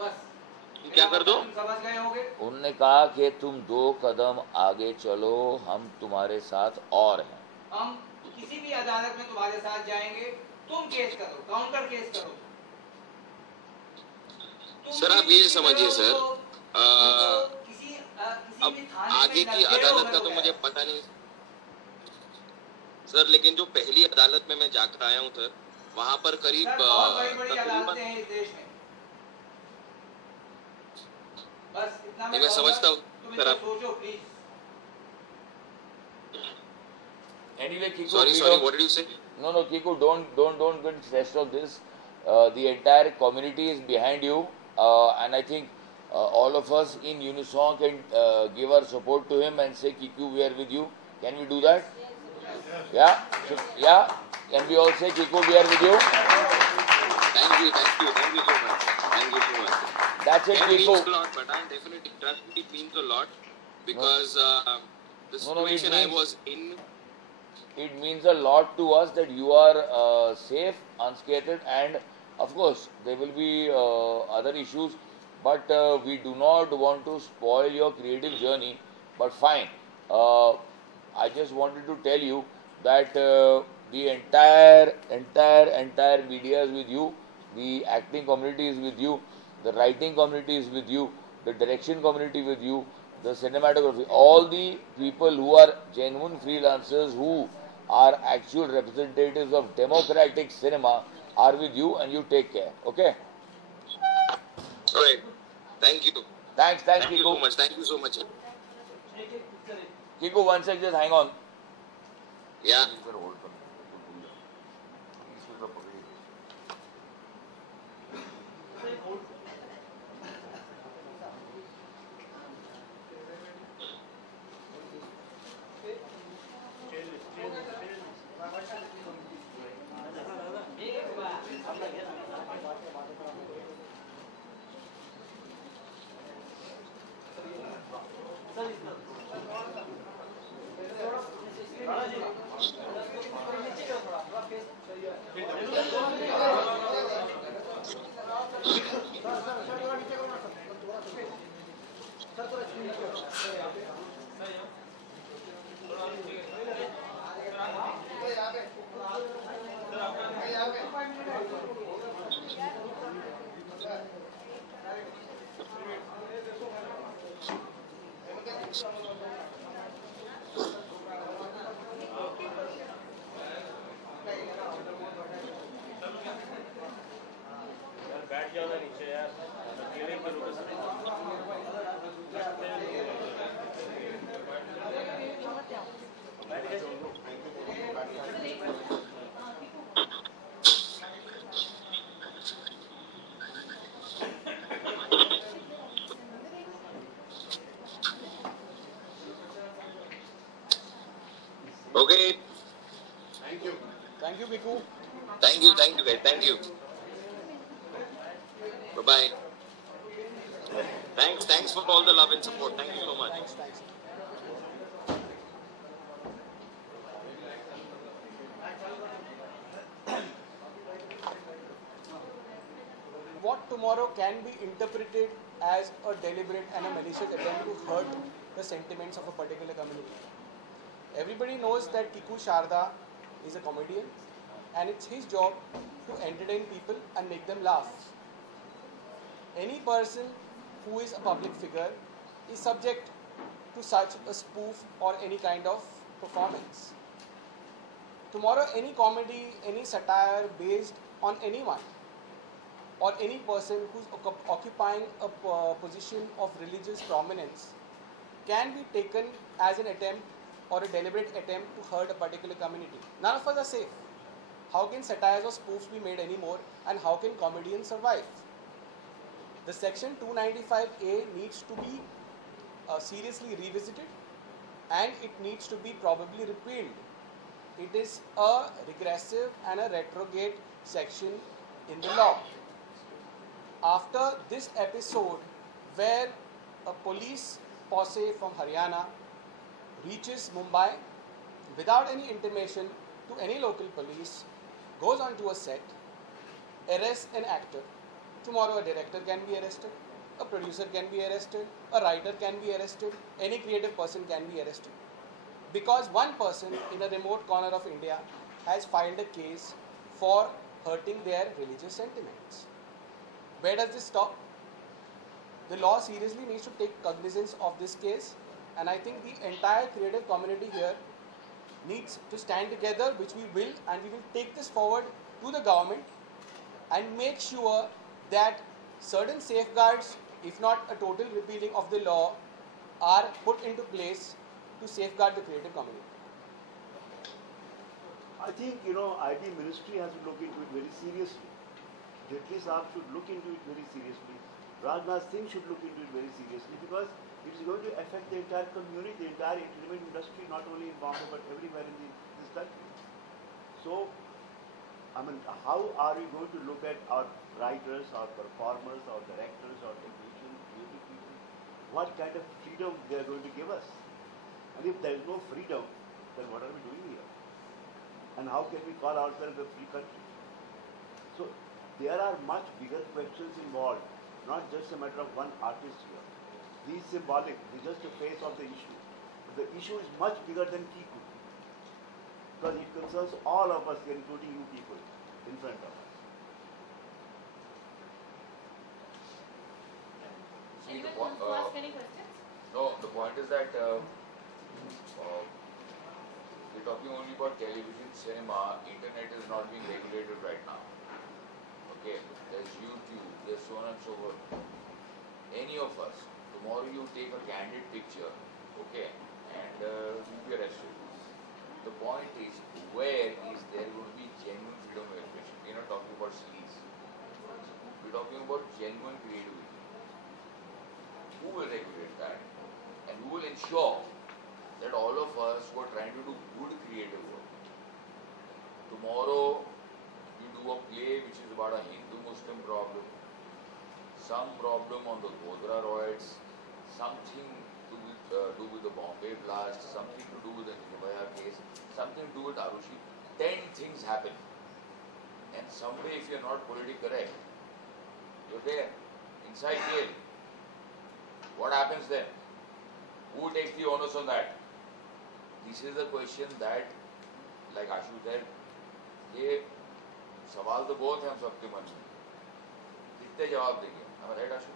बस। क्या कर दो? तुम समझ गए होगे? उन्होंने कहा कि तुम 2 कदम आगे चलो, हम तुम्हारे साथ और हैं। हम किसी भी अदालत में तुम्हारे साथ जाएंगे, तुम केस करो, काउंटर केस करो। सर आप ये समझिए सर, अब आगे की अदालत का तो मुझे पता नहीं सर, लेकिन जो पहली अदालत में मैं जाकर आया हूँ सर, वहाँ पर करीब अदालतें हैं इस देश में। बस इतना मैं समझता हूँ सर। आप सोचो please. Anyway, Kiku, sorry, what did you say? No, Kiku, don't get stressed of this. The entire community is behind you, and I think all of us in unison can give our support to him and say, Kiku, we are with you. Can we do that? Yeah? So, yeah? Can we all say, Kiku, we are with you? Thank you so much. That's it, Kiku. Kiku. It means a lot, but I definitely trust me, it means a lot because the situation I was in. It means a lot to us that you are safe, unscathed, and of course there will be other issues, but we do not want to spoil your creative journey. But fine, I just wanted to tell you that the entire media is with you, the acting community is with you, the writing community is with you, the direction community with you, the cinematography, all the people who are genuine freelancers who are actual representatives of democratic cinema are with you, and you take care. Okay? Alright. Thank you. Thanks, Thank Kiku. you so much. Thank you so much. Kiku, 1 sec, just hang on. Yeah. Okay. Thank you. Thank you, Kiku. Thank you guys. Thank you. Bye-bye. Thanks for all the love and support. Thank you so much. Thanks. What tomorrow can be interpreted as a deliberate and a malicious attempt to hurt the sentiments of a particular community. Everybody knows that Kiku Sharda is a comedian, and it's his job to entertain people and make them laugh. Any person who is a public figure is subject to such a spoof or any kind of performance. Tomorrow, any comedy, any satire based on anyone or any person who's occupying a position of religious prominence can be taken as an attempt or a deliberate attempt to hurt a particular community. None of us are safe. How can satires or spoofs be made anymore, and how can comedians survive? The section 295A needs to be seriously revisited, and it needs to be probably repealed. It is a regressive and a retrograde section in the law. After this episode, where a police posse from Haryana reaches Mumbai without any intimation to any local police, goes onto a set, arrests an actor. Tomorrow a director can be arrested, a producer can be arrested, a writer can be arrested, any creative person can be arrested. Because one person in a remote corner of India has filed a case for hurting their religious sentiments. Where does this stop? The law seriously needs to take cognizance of this case, and I think the entire creative community here needs to stand together, which we will, and we will take this forward to the government and make sure that certain safeguards, if not a total repealing of the law, are put into place to safeguard the creative community. I think, IB ministry has to look into it very seriously. Jaitley Sahab should look into it very seriously. Rajnath Singh should look into it very seriously, because it is going to affect the entire community, the entire entertainment industry, not only in Bombay but everywhere in this country. So, how are we going to look at our writers, our performers, our directors, our technicians, creative people? What kind of freedom they are going to give us? And if there is no freedom, then what are we doing here? And how can we call ourselves a free country? So there are much bigger questions involved, not just a matter of one artist here. He is symbolic, he is just the face of the issue. But the issue is much bigger than Kiku, because it concerns all of us here, including you people in front of us. Anyone wants to ask any questions? No, the point is that we're talking only about television, cinema, internet is not being regulated right now. Okay, there's YouTube, there's so on and so forth. Any of us, tomorrow you take a candid picture, okay, and you'll be arrested. The point is, where is there going to be genuine freedom of expression? We're not talking about sleaze. We're talking about genuine creativity. Who will regulate that? And who will ensure that all of us who are trying to do good creative work, tomorrow you do a play which is about a Hindu-Muslim problem, some problem on the Godhra riots, something to do with the Bombay blast, something to do with the Nirvaya case, something to do with Arushi. 10 things happen. And someday, if you're not politically correct, you're there, inside jail. What happens then? Who takes the onus on that? This is the question that, like Ashu said, ये सवाल तो बहुत हैं हम सबके मन में, कितने जवाब देंगे? Am I right, Ashu?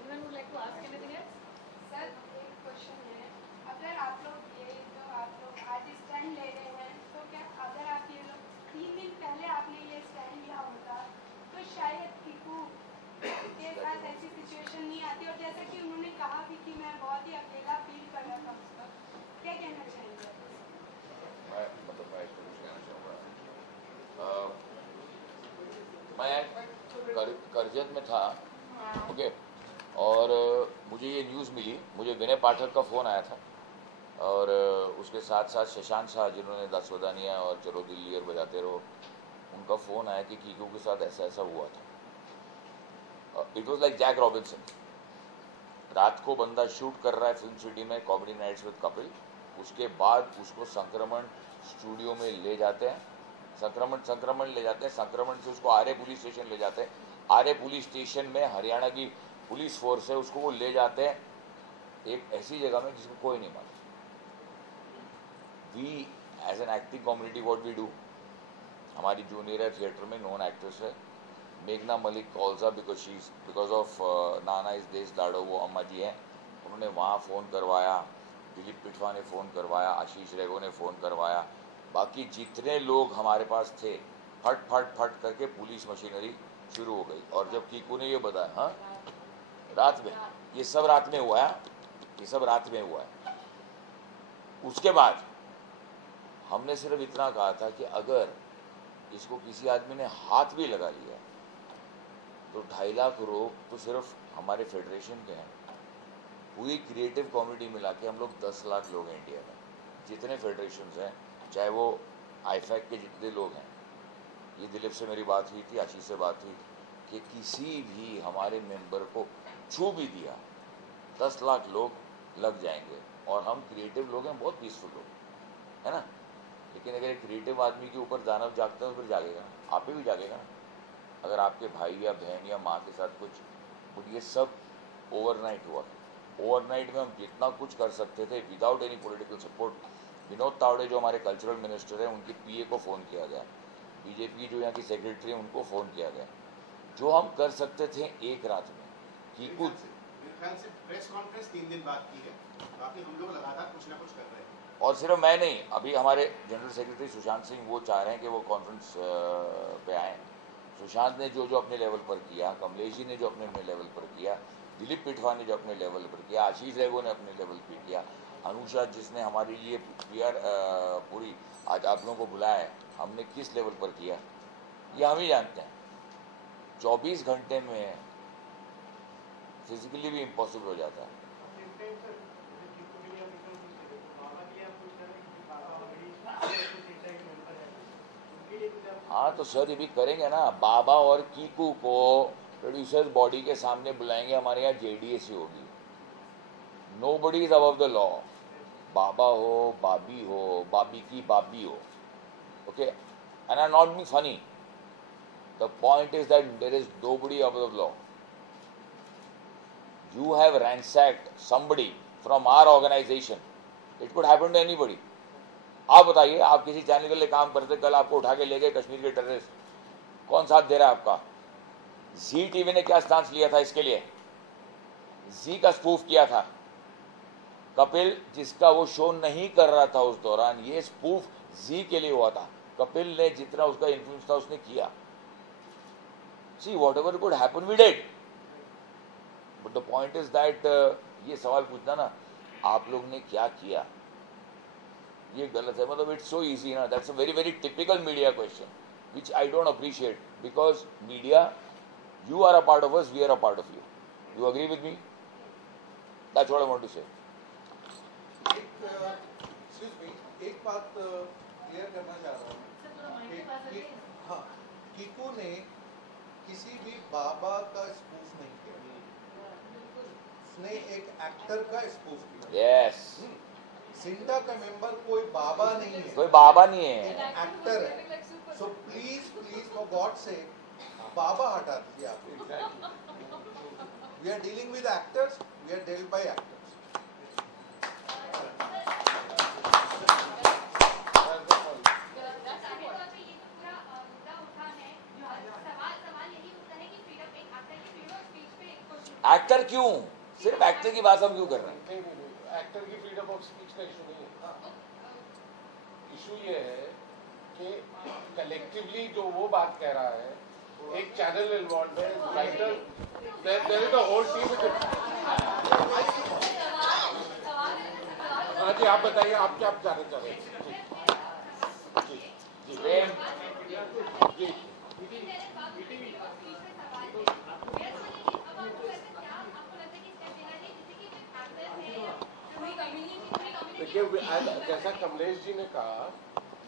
Anyone would like to ask anything else? Sir, एक क्वेश्चन है, अगर आप लोग आज स्टैंड ले रहे हैं, तो क्या अगर आप ये लोग 3 दिन पहले आपने ये स्टैंड लिया होता, तो शायद किकू के साथ ऐसी सिचुएशन नहीं आती। और जैसा कि उन्होंने कहा भी कि मैं बहुत ही अकेला फील कर रहा था उस वक्त, क्या कहना चाहेंगे? मैं इसको कुछ कहना चाहूँगा। मैं करजत में था, ओके, और मुझे ये न्यूज़ मिली, मुझे विनय पाठक का फ़ोन आया था, और उसके साथ साथ शशांक शाह जिन्होंने दासवदानिया और चलो दिल्ली और बजाते रहो, उनका फ़ोन आया कि कीकू के साथ ऐसा ऐसा हुआ था। It was like Jack Robinson. रात को बंदा शूट कर रहा है फिल्म सिटी में कॉमेडी नाइट्स विद कपिल, उसके बाद उसको संक्रमण स्टूडियो में ले जाते हैं, संक्रमण ले जाते हैं, संक्रमण से उसको आर्य पुलिस स्टेशन ले जाते हैं, आर्य पुलिस स्टेशन में हरियाणा की पुलिस फोर्स है, उसको वो ले जाते हैं एक ऐसी जगह में जिसको कोई नहीं मानता। We as an acting community what we do, हमारी जूनियर है थिएटर में, नॉन एक्ट्रेस है, मेघना मलिक कॉल्सा, बिकॉज ऑफ नाना इस देश लाडो, वो अम्मा जी हैं, उन्होंने वहाँ फ़ोन करवाया, दिलीप पिठवा ने फ़ोन करवाया, आशीष रेगो ने फ़ोन करवाया, बाकी जितने लोग हमारे पास थे फट फट फट करके पुलिस मशीनरी शुरू हो गई। और जब कीकू ने ये बताया, हाँ रात में, ये सब रात में हुआ है, ये सब रात में हुआ है। उसके बाद हमने सिर्फ इतना कहा था कि अगर इसको किसी आदमी ने हाथ भी लगा लिया तो 2.5 लाख लोग तो सिर्फ हमारे फेडरेशन के हैं। पूरी क्रिएटिव कॉमेडी मिला के हम लोग 10 लाख लोग हैं इंडिया में, जितने फेडरेशंस हैं, चाहे वो आईफैक के जितने लोग हैं। ये दिलीप से मेरी बात हुई थी, आशीष से बात हुई कि किसी भी हमारे मेंबर को छू भी दिया 10 लाख लोग लग जाएंगे। और हम क्रिएटिव लोग हैं, बहुत पीसफुल लोग, है ना। लेकिन अगर एक क्रिएटिव आदमी के ऊपर दानव जागता है तो फिर जागेगा, आप पे भी जागेगा ना। अगर आपके भाई या बहन या माँ के साथ कुछ, ये सब ओवरनाइट हुआ। ओवरनाइट में हम जितना कुछ कर सकते थे without any political support. Vinod Tawde जो हमारे कल्चरल मिनिस्टर हैं, उनकी पीए को फ़ोन किया गया, बीजेपी जो यहाँ की सेक्रेटरी है उनको फ़ोन किया गया। जो हम कर सकते थे एक रात में कि कुछ प्रेस कॉन्फ्रेंस 3 दिन बाद की है, बाकी हम लोग लगातार कुछ ना कुछ कर रहे हैं। और सिर्फ मैं नहीं, अभी हमारे जनरल सेक्रेटरी सुशांत सिंह वो चाह रहे हैं कि वो कॉन्फ्रेंस पे आएँ। सुशांत ने जो जो अपने लेवल पर किया, कमलेश जी ने जो अपने अपने लेवल पर किया, दिलीप पिठवा ने जो अपने लेवल पर किया, आशीष रेगो ने अपने लेवल पर किया, अनुषा जिसने हमारे लिए पीआर पूरी आज आप लोगों को बुलाया है, हमने किस लेवल पर किया ये हम ही जानते हैं। 24 घंटे में फिजिकली भी इम्पॉसिबल हो जाता है। हाँ तो सर ये भी करेंगे ना, बाबा और कीकू को प्रोड्यूसर्स बॉडी के सामने बुलाएंगे, हमारे यहाँ जेडीएस ही होगी। Nobody is above the law, बाबा हो, बाबी हो, बाबी की बाबी हो, okay. And I am not being funny, the point is that there is nobody above the law. You have ransacked somebody from our organization. It could happen to anybody. आप बताइए, आप किसी चैनल के लिए काम करते, कल आपको उठा के ले गए कश्मीर के टेररिस्ट, कौन साथ दे रहा है आपका? जी टीवी ने क्या स्टांस लिया था इसके लिए? जी का स्पूफ किया था। कपिल जिसका वो शो नहीं कर रहा था उस दौरान, ये स्पूफ जी के लिए हुआ था। कपिल ने जितना उसका इन्फ्लुएंस था उसने किया। See, whatever could happen, we did. But the point is that ये सवाल पूछना ना आप लोग ने क्या किया, ये गलत है। मतलब इट्स सो इजी ना, that's a very very typical media question which I don't appreciate, because media, you are a part of us, we are a part of you. You agree with me? That's what I want to say. एक बात क्लियर करना चाह रहा हूँ। हाँ, कीकू ने किसी भी बाबा का स्पूफ नहीं किया, उसने एक एक्टर का स्पूफ किया। यस, सिंटा का मेंबर कोई बाबा नहीं है, कोई बाबा नहीं है, एक्टर है। So please please for God sake Baba हटा दीजिए आप। We are dealing with actors, we are dealt by actors. Actor क्यों? सिर्फ एक्टर की बात हम क्यों कर रहे हैं? नहीं, एक्टर की फ्रीडम ऑफ स्पीच का इशू नहीं है। इशू ये है कि कलेक्टिवली जो वो बात कह रहा है, एक चैनल इन्वॉल्व है, writer, there is a whole team. हाँ जी, आप बताइए, आप क्या जानना चाह रहे हैं? जी जी जी। देखिए, जैसा कमलेश जी ने कहा,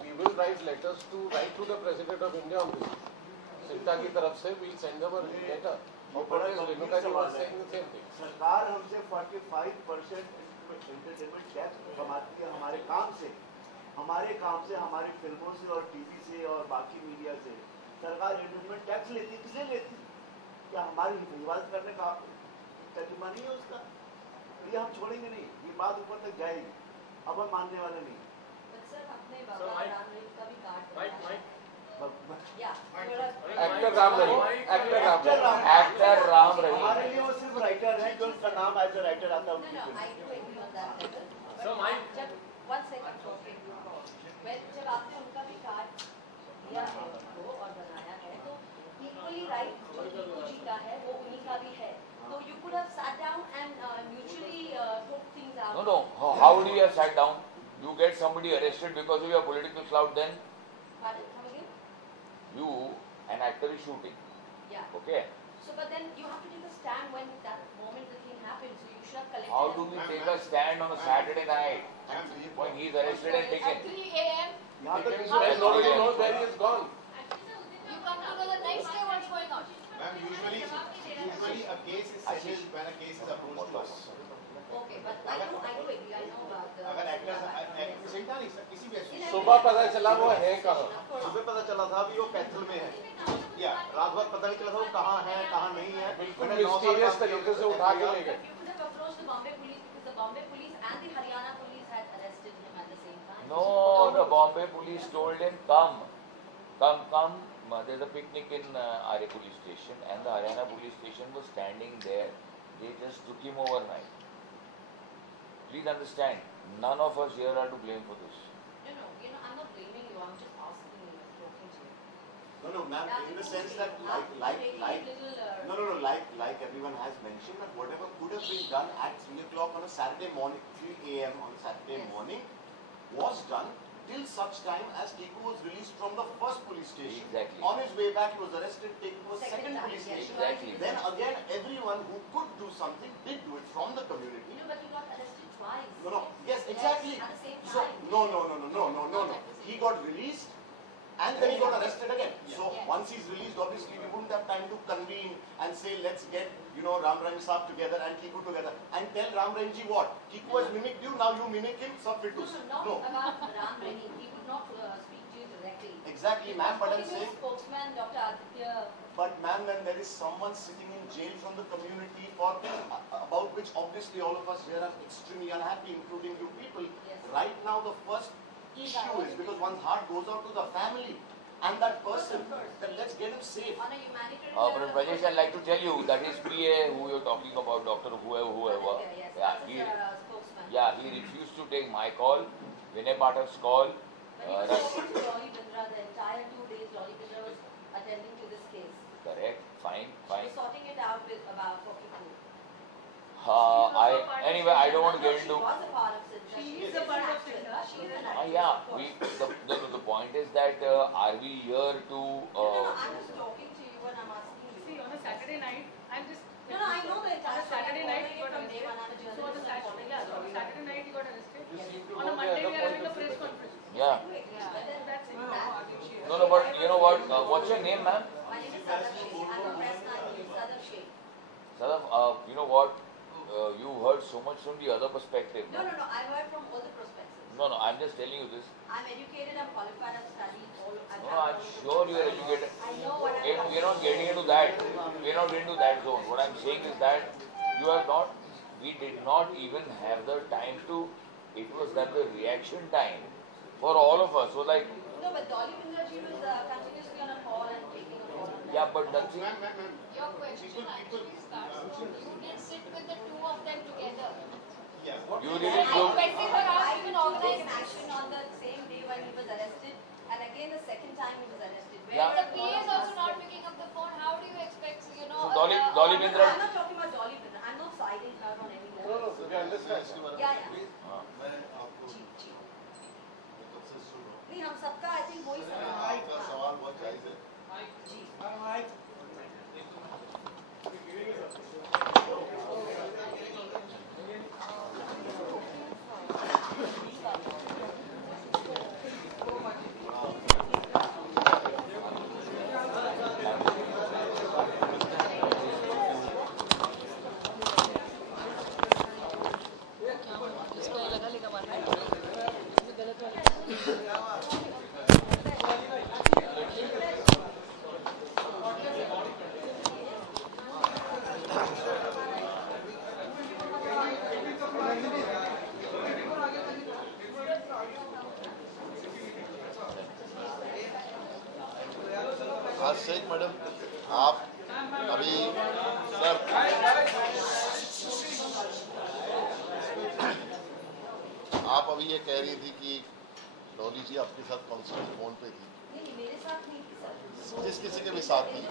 we will write letters to write to the President of India on this. CINTAA की तरफ से we send them a letter. और Renuka ji was saying the same thing. सरकार हमसे 45% एंटरटेनमेंट टैक्स कमाती है हमारे काम से, हमारी फिल्मों से और टीवी से और बाकी मीडिया से। सरकार एंटरटेनमेंट टैक्स लेती, किसे लेती? क्या हमारी हिफाजत करने का तर्जुमा नहीं है उसका? ये हम छोड़ेंगे नहीं, ये बात ऊपर तक जाएगी, अब हम मानने वाले नहीं। एक्टर राम रहीम, एक्टर राम रहीम हमारे लिए वो सिर्फ राइटर है, जो उनका नाम एज अ राइटर आता है उनकी जब आपने उनका भी कार्ड दिया है उनको और बनाया है, तो इक्वली राइट जो कीकू जी का है वो उन्हीं का भी है। So you could have sat down and mutually talk things out. No. How would you have sat down? You get somebody arrested because of your political clout, then? Pardon? Come again? You, an actor is shooting. Yeah. Okay. So, but then you have to take a stand when that moment the thing happens. So you should have collected. How do we take a stand on a Saturday night when he's arrested and taken? At 3 a.m. Nobody knows where he is gone. You come to know the next day what's going on. Ma'am, usually a case is settled when a case is approached to us. Okay, but I know agree. I know about the. अगर एक्टर्स चिंता नहीं सर किसी भी सुबह पता चला वो है कहाँ. सुबह पता चला था अभी वो कैथल में है या रात भर पता नहीं चला था वो कहाँ है कहाँ नहीं है बिल्कुल मिस्टीरियस तरीके से उठा के ले गए. You could have approached the Bombay police because the Bombay police and the Haryana police had arrested him at the same time. No, the Bombay police told him, come. There's a picnic in Aarey police station, and the Haryana police station was standing there. They just took him overnight. Please understand, none of us here are to blame for this. No, I'm not blaming you. I'm just asking you, talking to you. No, ma'am, in the sense that like everyone has mentioned, that whatever could have been done at 3 o'clock on a Saturday morning, 3 a.m. on Saturday morning, was done till such time as Kiku was released from the first police station. Exactly. On his way back, he was arrested, taken to a second police station. Exactly. Then again, everyone who could do something did do it from the community. But he got arrested twice. Yes, exactly. At the same So, time. no. He got released and then he got arrested again. So, once he's released, obviously we wouldn't have time to convene and say, let's get, Ram Ranji Saab together and Kiku together and tell Ram Ranji what? Kiku has mimicked you, now you mimic him, sab fitus. No, about Ram Ranji. He would not speak to you directly. Exactly, ma'am, but I'm saying... Spokesman, Dr. Aditya. But ma'am, when there is someone sitting in jail from the community for about which obviously all of us here are extremely unhappy, including you people, right now the first issue is because one's heart goes out to the family and that person, then let's get him safe. On a humanitarian But Rajesh, I'd like to tell you that his PA, who you're talking about, Dr. whoever, he refused to take my call, Vinay Pathak's call. But he was talking to Dolly Bindra the entire 2 days. Dolly Bindra was attending to this case. Correct, fine. She was sorting it out with about Kiku. Anyway, I don't want to get into. She was a part of Sidra. She is a part of Sidra. She is an actress. The point is that are we here to? I'm just talking to you and I'm asking you. See, on a Saturday night, I'm just. I know that. On a Saturday night, he got arrested. So on a Saturday night, he got arrested. On a Monday, we are having a press conference. Yeah. That's it. No, but you know what? What's your name, ma'am? My name is Sadaf Sheikh. I'm a press naik. Sadaf Sheikh. Sadaf, you know what? You heard so much from the other perspective. No. I heard from all the perspectives. No, I'm just telling you this. I'm educated, I'm qualified, I've studied all. I'm sure you are educated. I know what I'm We are not getting into that. We are not getting into that zone. What I'm saying is that we did not even have the time to, it was that the reaction time for all of us. So like. No, but Dolly Bindra ji was continuously on a call and taking a call. Yeah, but that's it. Your question actually starts from you didn't sit with the two of them together. You I even organized action on the same day when he was arrested, and again the second time he was arrested. When the PA is also not picking up the phone, how do you expect, So Dolly Bindra. I'm not talking about Dolly Bindra. I'm not siding her on any level. No, we understand. Yeah. नहीं हम सबका I think वही सवाल बहुत जायज है शेख मैडम आप अभी सर आप अभी ये कह रही थी कि डॉली जी आपके साथ कॉन्फ्रेंस फोन पे थी नहीं मेरे साथ नहीं थी सर जिस किसी के भी साथ थी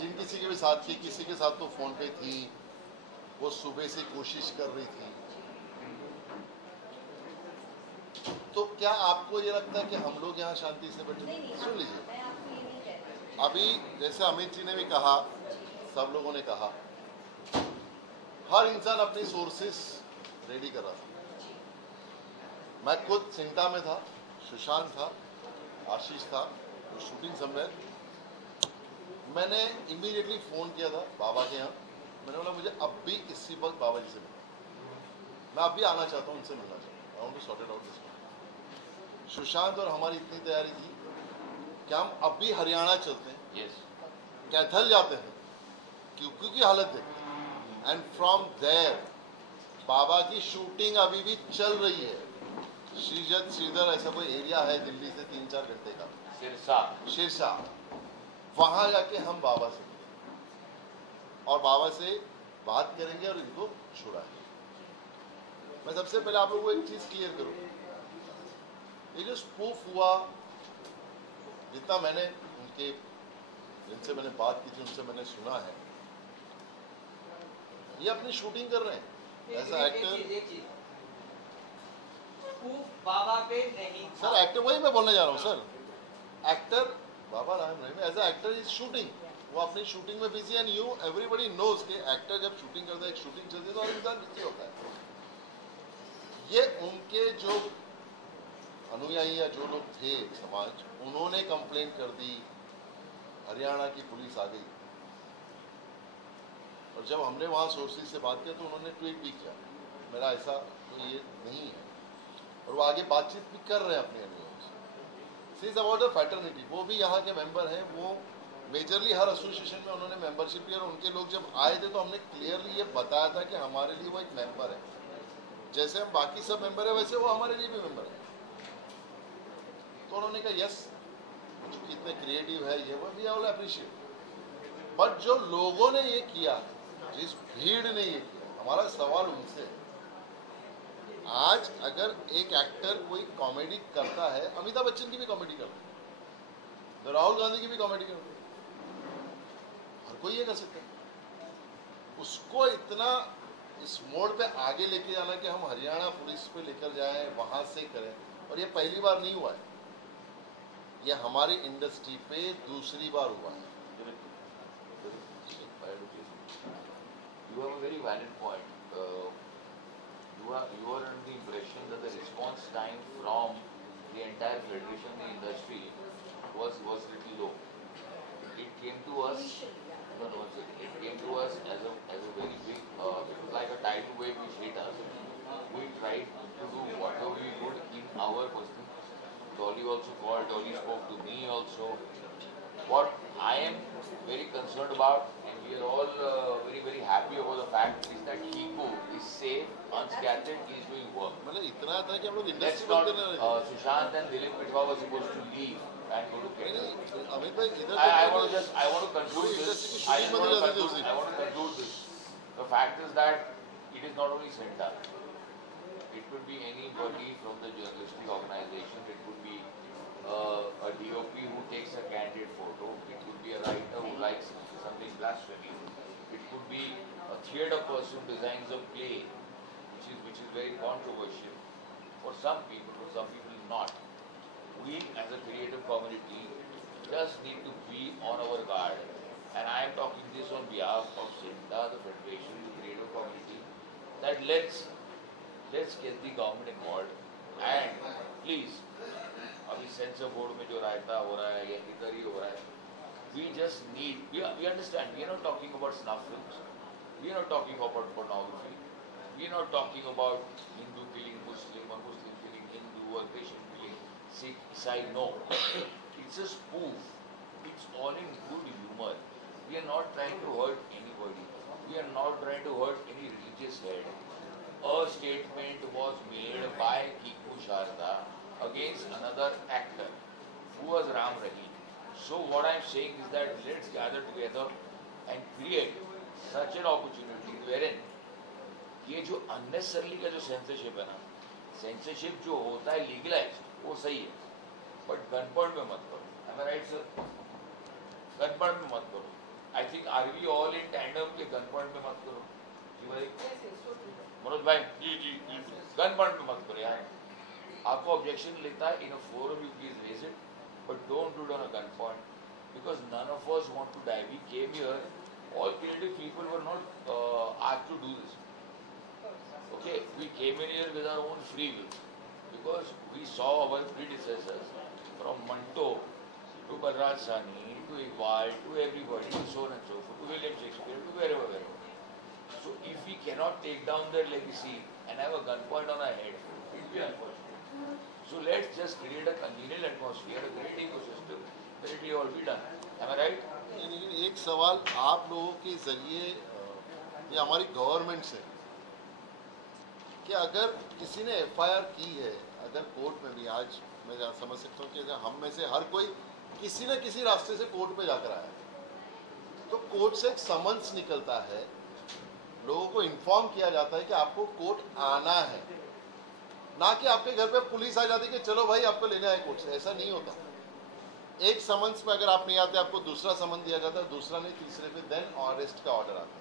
जिन किसी के भी साथ थी किसी के साथ तो फोन पे थी वो सुबह से कोशिश कर रही थी तो क्या आपको ये लगता है कि हम लोग यहाँ शांति से बैठे सुन लीजिए अभी जैसे अमित जी ने भी कहा, सब लोगों ने कहा, हर इंसान अपनी सोर्सेस रेडी कर रहा था। मैं खुद सिंटा में था, सुशांत था, आशीष था, शूटिंग समवेयर। मैंने इमीडिएटली फ़ोन किया था बाबा के यहाँ। मैंने बोला मुझे अब भी इसी वक्त बाबा जी से मिलना, मैं अब भी आना चाहता हूँ, उनसे मिलना चाहता हूँ। I want to sort it out this. Sushant और हमारी इतनी तैयारी थी कि हम अब भी हरियाणा चलते हैं, कैथल जाते हैं, क्योंकि की हालत देखते, एंड फ्रॉम देयर बाबा की शूटिंग अभी भी चल रही है। श्रीधर ऐसा कोई एरिया है दिल्ली से 3-4 घंटे का, सिरसा, वहां जाके हम बाबा से और बाबा से बात करेंगे और इनको छुड़ाएंगे। मैं सबसे पहले आप लोगों को एक चीज क्लियर करूं, ये जो स्पूफ हुआ, जितना मैंने उनके जिनसे मैंने बात की थी उनसे मैंने सुना है, ये अपनी शूटिंग कर रहे हैं एज एक्टर। बाबा पे नहीं सर एक्टर, वही मैं बोलने जा रहा हूँ sir, actor Baba Ram Rahim as actor is shooting, वो अपनी शूटिंग में busy. And you everybody knows कि एक्टर जब शूटिंग करता है, एक शूटिंग चलती है तो हर इंसान बिजी होता है। ये उनके जो अनुयायी या जो लोग थे समाज, उन्होंने कंप्लेंट कर दी, हरियाणा की पुलिस आ गई, और जब हमने वहाँ सोर्सेज से बात किया तो उन्होंने ट्वीट भी किया, मेरा ऐसा तो ये नहीं है, और वो आगे बातचीत भी कर रहे हैं अपने अनुयायियों से। इज अबाउट द फैटर्निटी, वो भी यहाँ के मेंबर हैं, वो मेजरली हर एसोसिएशन में उन्होंने मेंबरशिप ली, और उनके लोग जब आए थे तो हमने क्लियरली ये बताया था कि हमारे लिए वो एक मेंबर है, जैसे हम बाकी सब मेंबर है वैसे वो हमारे लिए भी मेंबर है। तो उन्होंने कहा यस, कितने क्रिएटिव है ये, वो भी आई विल अप्रिशिएट। बट जो लोगों ने ये किया, जिस भीड़ ने ये किया, हमारा सवाल उनसे, आज अगर एक एक्टर कोई कॉमेडी करता है, अमिताभ बच्चन की भी कॉमेडी करता है, तो राहुल गांधी की भी कॉमेडी करता है, हर कोई ये कर सकता है। उसको इतना इस मोड़ पे आगे लेके जाना कि हम हरियाणा पुलिस पे लेकर जाएं, वहां से करें, और ये पहली बार नहीं हुआ है, ये हमारी इंडस्ट्री पे दूसरी बार हुआ है। You have a very valid point. You are under the impression that the response time from the entire federation, the industry, was little low. It came to us. It came to us as a very big. It was like a tidal wave which hit us. We tried to do whatever we could in our personal. Dolly also called. Dolly spoke to me also. What I am very concerned about, and we are all very happy about the fact, is that Kiku is safe, unscathed, he is doing work. मतलब इतना था कि हम लोग Let's इंडस्ट्री not. बंद करना Sushant and Dilip Pitwa were supposed to leave and go to Kerala. Amit भाई इधर I want to conclude this. I want to conclude this. The fact is that it is not only Senta. It could be anybody from the journalistic organization. It could be a DOP who takes a candid photo. It could be a writer who likes something blasphemy. It could be a theatre person who designs a play which is very controversial for some people not. We as a creative community just need to be on our guard. And I am talking this on behalf of Senta, the Federation, the creative community, that let's get the government involved, and please, अभी सेंसर बोर्ड में जो रायता हो रहा है या किधर ही हो रहा है, we just need, we understand, we are not talking about snuff films, we are not talking about pornography, we are not talking about Hindu killing Muslim or Muslim killing Hindu or Christian killing Sikh, Isai, no. It's a spoof, it's all in good humor. We are not trying to hurt anybody, we are not trying to hurt any religious head. A statement was made by Kiku Sharda against another actor who was Ram Rahim. So what I am saying is that let's gather together and create such an opportunity wherein ये जो unnecessarily का जो censorship है ना, censorship जो होता है legalized वो सही है, but gun point में मत करो. Am I right, sir? Gun point में मत करो. I think are we all in tandem कि gun point में मत करो? जी भाई? मनोज भाई? जी. Gun point में मत करो यार. आपको ऑब्जेक्शन लेता है in a forum, you please raise it, but don't do it on a gun point. because none of us want to die. We came here, all creative people were not asked to do this. Okay, we came in here with our own free will, because we saw our predecessors from Manto to Balraj Sahni to Iqbal to everybody, to so on and so forth, to William Shakespeare, to wherever. So if we cannot take down their legacy and have a gunpoint on our head, it will be unfortunate. So let's just create a congenial atmosphere, a great ecosystem, where it will all be done. Am I right? लेकिन एक सवाल आप लोगों के जरिए या हमारी गवर्नमेंट से कि अगर किसी ने एफआईआर की है, अगर कोर्ट में भी, आज मैं समझ सकता हूँ कि हम में से हर कोई किसी न किसी रास्ते से कोर्ट पे जाकर आया, तो कोर्ट से एक समन्स निकलता है, लोगों को इन्फॉर्म किया जाता है कि आपको कोर्ट आना है, ना कि आपके घर पे पुलिस आ जाती है कि चलो भाई आपको लेने आए कोर्ट से। ऐसा नहीं होता। एक समन्स पे अगर आप नहीं आते, आपको दूसरा समन दिया जाता है, दूसरा नहीं, तीसरे पे देन अरेस्ट का ऑर्डर आता है।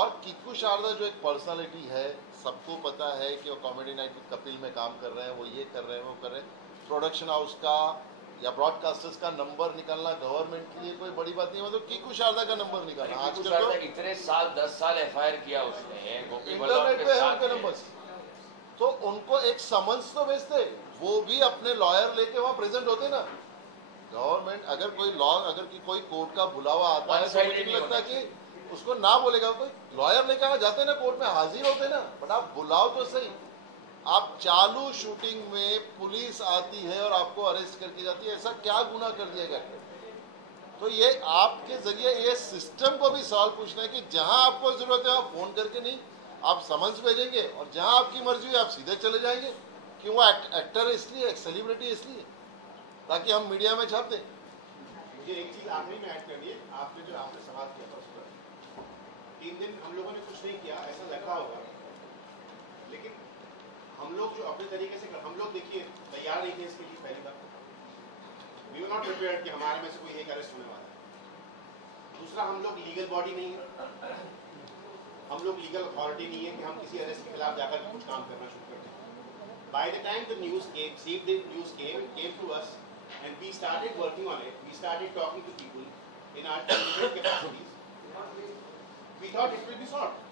और किक्कू शारदा जो एक पर्सनालिटी है, सबको पता है कि वो कॉमेडी नाइट कपिल में काम कर रहे हैं, वो ये कर रहे हैं, वो कर रहे हैं। प्रोडक्शन हाउस का या ब्रॉडकास्टर्स का नंबर निकालना गवर्नमेंट के लिए कोई बड़ी बात नहीं है, मतलब किक्कू शारदा का नंबर निकालना। आजकल तो इतने साल 10 साल एफआईआर किया उसने, इंटरनेट पे है उनके नंबर्स, तो उनको एक समन्स तो भेजते, वो भी अपने लॉयर लेके वहाँ प्रेजेंट होते ना। गवर्नमेंट अगर कोई लॉ, अगर की कोई कोर्ट का बुलावा आता है तो मुझे नहीं लगता कि उसको ना बोलेगा, कोई लॉयर लेके वहाँ जाते ना, कोर्ट में हाजिर होते ना। बट आप बुलाओ तो सही। आप चालू शूटिंग में पुलिस आती है और आपको अरेस्ट करके जाती है, ऐसा क्या गुनाह कर दिया गया? तो ये आपके जरिए ये सिस्टम को भी सवाल पूछना है कि जहां आपको जरूरत है आप फोन करके नहीं, आप समन्स भेजेंगे, और जहां आपकी मर्जी है आप सीधे चले जाएंगे। क्यों? वो एक्टर है इसलिए, एक सेलिब्रिटी इसलिए, ताकि हम मीडिया में छाप दें। मुझे एक चीज आखिरी में ऐड करनी है। आपने सवाल किया था उस पर, 3 दिन हम लोगों ने कुछ नहीं किया ऐसा लगता होगा, लेकिन हम लोग जो अपने तरीके से हम लोग देखिए तैयार नहीं थे इसके लिए। पहली बार वी वर नॉट प्रिपेयर्ड कि हमारे में से कोई एक अरेस्ट होने वाला है। दूसरा, हम लोग लीगल बॉडी नहीं है, हम लोग लीगल अथॉरिटी नहीं है कि हम किसी अरेस्ट के खिलाफ जाकर कुछ काम करना शुरू कर दें। By the time the news came, said the news came, it came to us and we started working on it. We started talking to people in our different capacities. We thought it will be solved.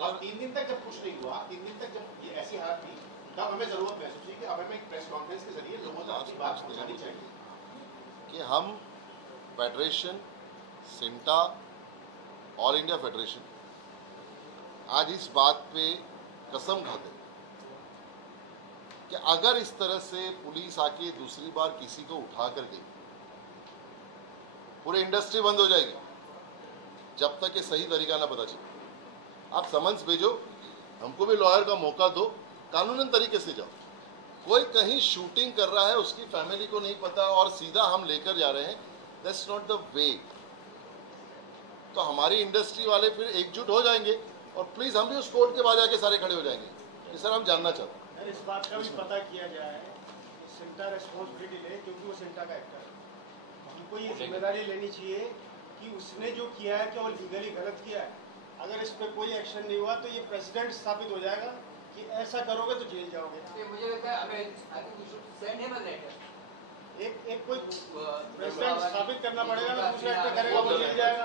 और 3 दिन तक जब कुछ नहीं हुआ, 3 दिन तक जब ये ऐसी हालत थी, तब हमें जरूरत महसूस हुई कि अब हमें एक प्रेस कॉन्फ्रेंस के जरिए लोगों तक अपनी बात पहुंचानी चाहिए कि हम federation, CINTAA, all India federation आज इस बात पे कसम खाते हैं कि अगर इस तरह से पुलिस आके दूसरी बार किसी को उठा कर गई, पूरी इंडस्ट्री बंद हो जाएगी जब तक ये सही तरीका ना पता चले। आप समन्स भेजो, हमको भी लॉयर का मौका दो, कानूनन तरीके से जाओ। कोई कहीं शूटिंग कर रहा है, उसकी फैमिली को नहीं पता और सीधा हम लेकर जा रहे हैं, दैट्स नॉट द वे। तो हमारी इंडस्ट्री वाले फिर एकजुट हो जाएंगे और प्लीज हम भी उस कोर्ट के बाद आके सारे खड़े हो जाएंगे कि सर हम जानना चाहते हैं। इस बात का भी पता किया जाए कि सिंटा रेस्पॉन्सिबिलिटी ले, क्योंकि वो सिंटा का एक्टर है। हमको ये जिम्मेदारी लेनी चाहिए कि उसने जो किया है क्या वो लीगली गलत किया है। अगर इस पर कोई एक्शन नहीं हुआ तो ये प्रेसिडेंट स्थापित हो जाएगा कि ऐसा करोगे तो जेल जाओगे। मुझे लगता है एक कोई प्रेसिडेंट स्थापित करना पड़ेगा ना, दूसरा एक्टर करेगा वो जेल जाएगा।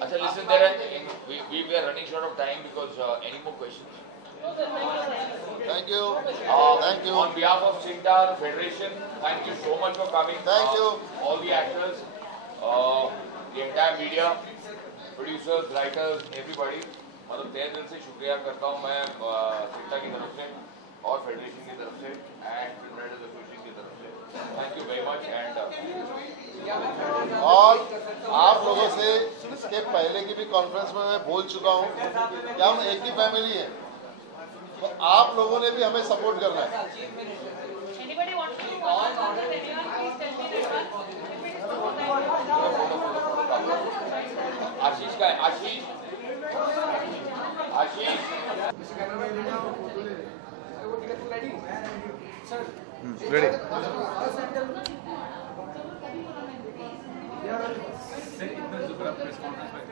अच्छा, listen, there are, we are running short of time because any more questions? Thank you. Thank you. On behalf of Sinta Federation, thank you so much for coming. Thank you. All the actors, the entire media, producers, writers, everybody. मतलब तहे दिल से शुक्रिया करता हूँ मैं सिंटा की तरफ से और फेडरेशन की तरफ से एंड फिल्म राइटर्स एसोसिएशन की तरफ से। Thank you very much. And और आप लोगों से इसके पहले की भी कॉन्फ्रेंस में मैं बोल चुका हूँ कि हम एक ही फैमिली है, तो आप लोगों ने भी हमें सपोर्ट करना है। आशीष का आशीष रेडी।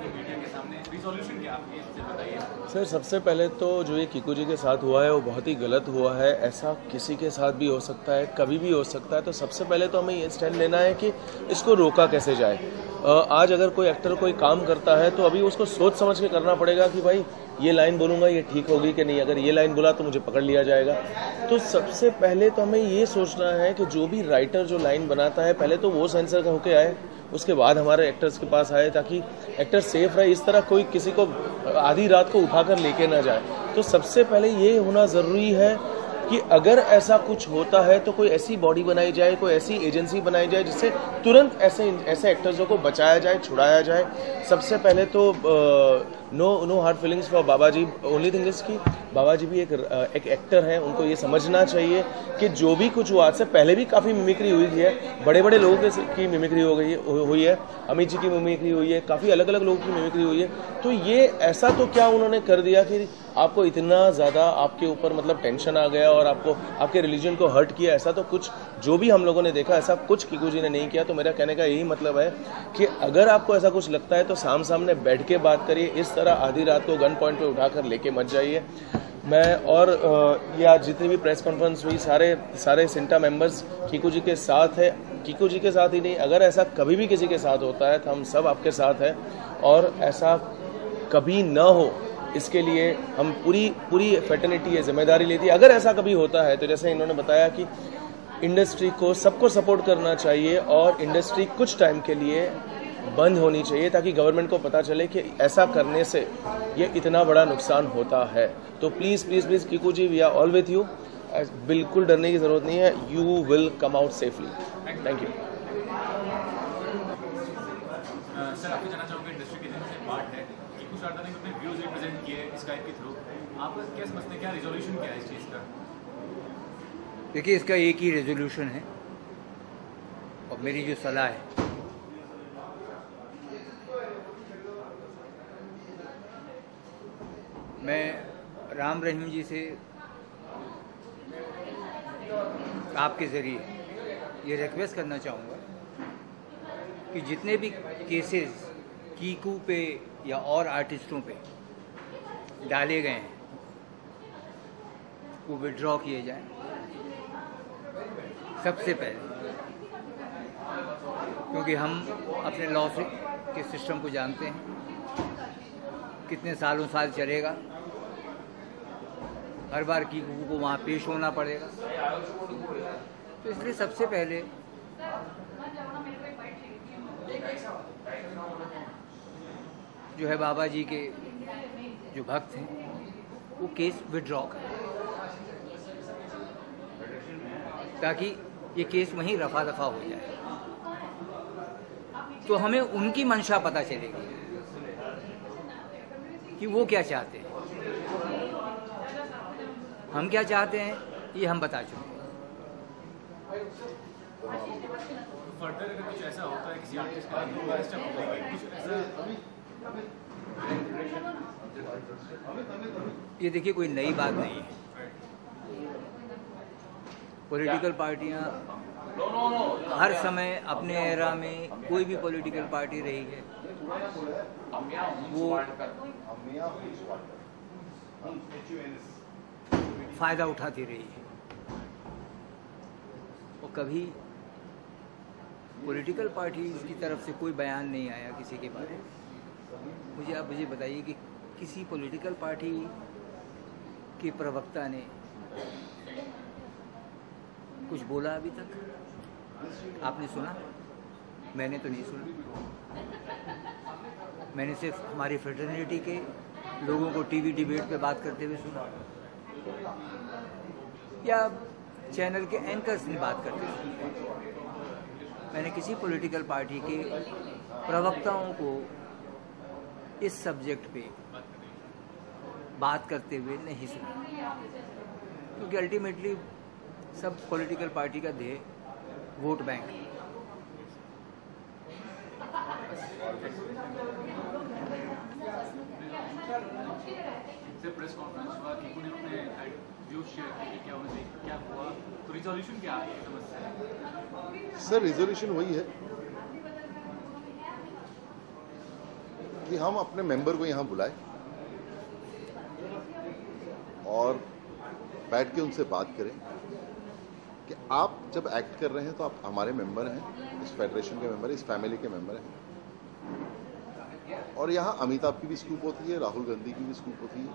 मीडिया के सामने रिजोल्यूशन क्या आपकी इससे बताइए। सर सबसे पहले तो जो ये कीकू जी के साथ हुआ है वो बहुत ही गलत हुआ है। ऐसा किसी के साथ भी हो सकता है, कभी भी हो सकता है। तो सबसे पहले तो हमें ये स्टैंड लेना है कि इसको रोका कैसे जाए। आज अगर कोई एक्टर कोई काम करता है तो अभी उसको सोच समझ के करना पड़ेगा कि भाई ये लाइन बोलूँगा ये ठीक होगी कि नहीं। अगर ये लाइन बोला तो मुझे पकड़ लिया जाएगा। तो सबसे पहले तो हमें ये सोचना है कि जो भी राइटर जो लाइन बनाता है पहले तो वो सेंसर होके आए, उसके बाद हमारे एक्टर्स के पास आए, ताकि एक्टर सेफ रहे। इस तरह कोई किसी को आधी रात को उठाकर लेके ना जाए। तो सबसे पहले ये होना ज़रूरी है कि अगर ऐसा कुछ होता है तो कोई ऐसी बॉडी बनाई जाए, कोई ऐसी एजेंसी बनाई जाए जिससे तुरंत ऐसे एक्टर्सों को बचाया जाए, छुड़ाया जाए। सबसे पहले तो no hard feelings for Baba ji. Only thing is कि बाबा जी भी एक एक्टर हैं, उनको ये समझना चाहिए कि जो भी कुछ हुआ, आज से पहले भी काफ़ी मिमिक्री हुई है, बड़े बड़े लोगों की मिमिक्री हुई है, अमित जी की मिमिक्री हुई है, काफ़ी अलग अलग लोगों की मिमिक्री हुई है। तो ये ऐसा तो क्या उन्होंने कर दिया कि आपको इतना ज़्यादा आपके ऊपर मतलब टेंशन आ गया और आपको आपके रिलीजन को हर्ट किया। ऐसा तो कुछ जो भी हम लोगों ने देखा ऐसा कुछ कीकू जी ने नहीं किया। तो मेरा कहने का यही मतलब है कि अगर आपको ऐसा कुछ लगता है तो सामने बैठ के बात करिए। इस तरह आधी रात को गन पॉइंट पे उठाकर लेके मत जाइए। मैं और ये आज जितनी भी प्रेस कॉन्फ्रेंस हुई सारे सिंटा मेंबर्स कीकू जी के साथ है। कीकू जी के साथ ही नहीं, अगर ऐसा कभी भी किसी के साथ होता है तो हम सब आपके साथ हैं और ऐसा कभी न हो इसके लिए हम पूरी फेटर्निटी है जिम्मेदारी लेती है। अगर ऐसा कभी होता है तो जैसे इन्होंने बताया कि इंडस्ट्री को सबको सपोर्ट करना चाहिए और इंडस्ट्री कुछ टाइम के लिए बंद होनी चाहिए ताकि गवर्नमेंट को पता चले कि ऐसा करने से ये इतना बड़ा नुकसान होता है। तो please please please Kiku ji, we are all with you. बिल्कुल डरने की ज़रूरत नहीं है। You will come out safely. Thank you. Sir आपको जानना चाहूँगा, इंडस्ट्री के जिनसे पार्ट है, कीकू शारदा ने अपने व्यूज़ रिप्रेजेंट किए स्काइप के थ्रू। आप क्या समझते हैं, क्या रिजोल्यूशन क्या है इस चीज़ का? देखिए, इसका एक ही रेजोल्यूशन है और मेरी जो सलाह है मैं राम रहीम जी से आपके ज़रिए ये रिक्वेस्ट करना चाहूँगा कि जितने भी केसेस कीकू पे या और आर्टिस्टों पे डाले गए हैं वो विड्रॉ किए जाएं सबसे पहले, क्योंकि हम अपने लॉ के सिस्टम को जानते हैं कितने सालों साल चलेगा। हर बार कीकू को वहाँ पेश होना पड़ेगा। तो इसलिए सबसे पहले जो है बाबा जी के जो भक्त हैं वो केस विड्रॉ करें ताकि ये केस वहीं रफा दफा हो जाए। तो हमें उनकी मंशा पता चलेगी कि वो क्या चाहते हैं, हम क्या चाहते हैं, ये हम बता चुके हैं। फर्दर अगर कुछ ऐसा होता है किसी आर्टिस्ट का दोबारा स्टेप उठाएंगे कुछ ऐसा? ये देखिए, कोई नई बात नहीं है। पॉलिटिकल पार्टियां हर समय अपने एरा में कोई भी पॉलिटिकल पार्टी रही है वो फायदा उठाती रही है और कभी पॉलिटिकल पार्टी की तरफ से कोई बयान नहीं आया किसी के बारे में। आप मुझे बताइए कि किसी पॉलिटिकल पार्टी के प्रवक्ता ने कुछ बोला अभी तक? आपने सुना? मैंने तो नहीं सुना। मैंने सिर्फ हमारी फ्रेटर्निटी के लोगों को टीवी डिबेट पे बात करते हुए सुना या चैनल के एंकर्स ने बात करते हुए सुना। मैंने किसी पॉलिटिकल पार्टी के प्रवक्ताओं को इस सब्जेक्ट पे बात करते हुए नहीं सुना, क्योंकि अल्टीमेटली सब पॉलिटिकल पार्टी का ध्येय वोट बैंक है। प्रेस कॉन्फ्रेंस हुआ, कीकू ने अपने व्यूज शेयर किए, क्या उन्हें क्या हुआ, तो रिजोल्यूशन क्या है समझ? सर रिजोल्यूशन वही है कि हम अपने मेंबर को यहाँ बुलाए और बैठ के उनसे बात करें कि आप जब एक्ट कर रहे हैं तो आप हमारे मेंबर हैं, इस फेडरेशन के मेंबर, इस फैमिली के मेंबर हैं, और यहाँ अमिताभ की भी स्कूप होती है, राहुल गांधी की भी स्कूप होती है।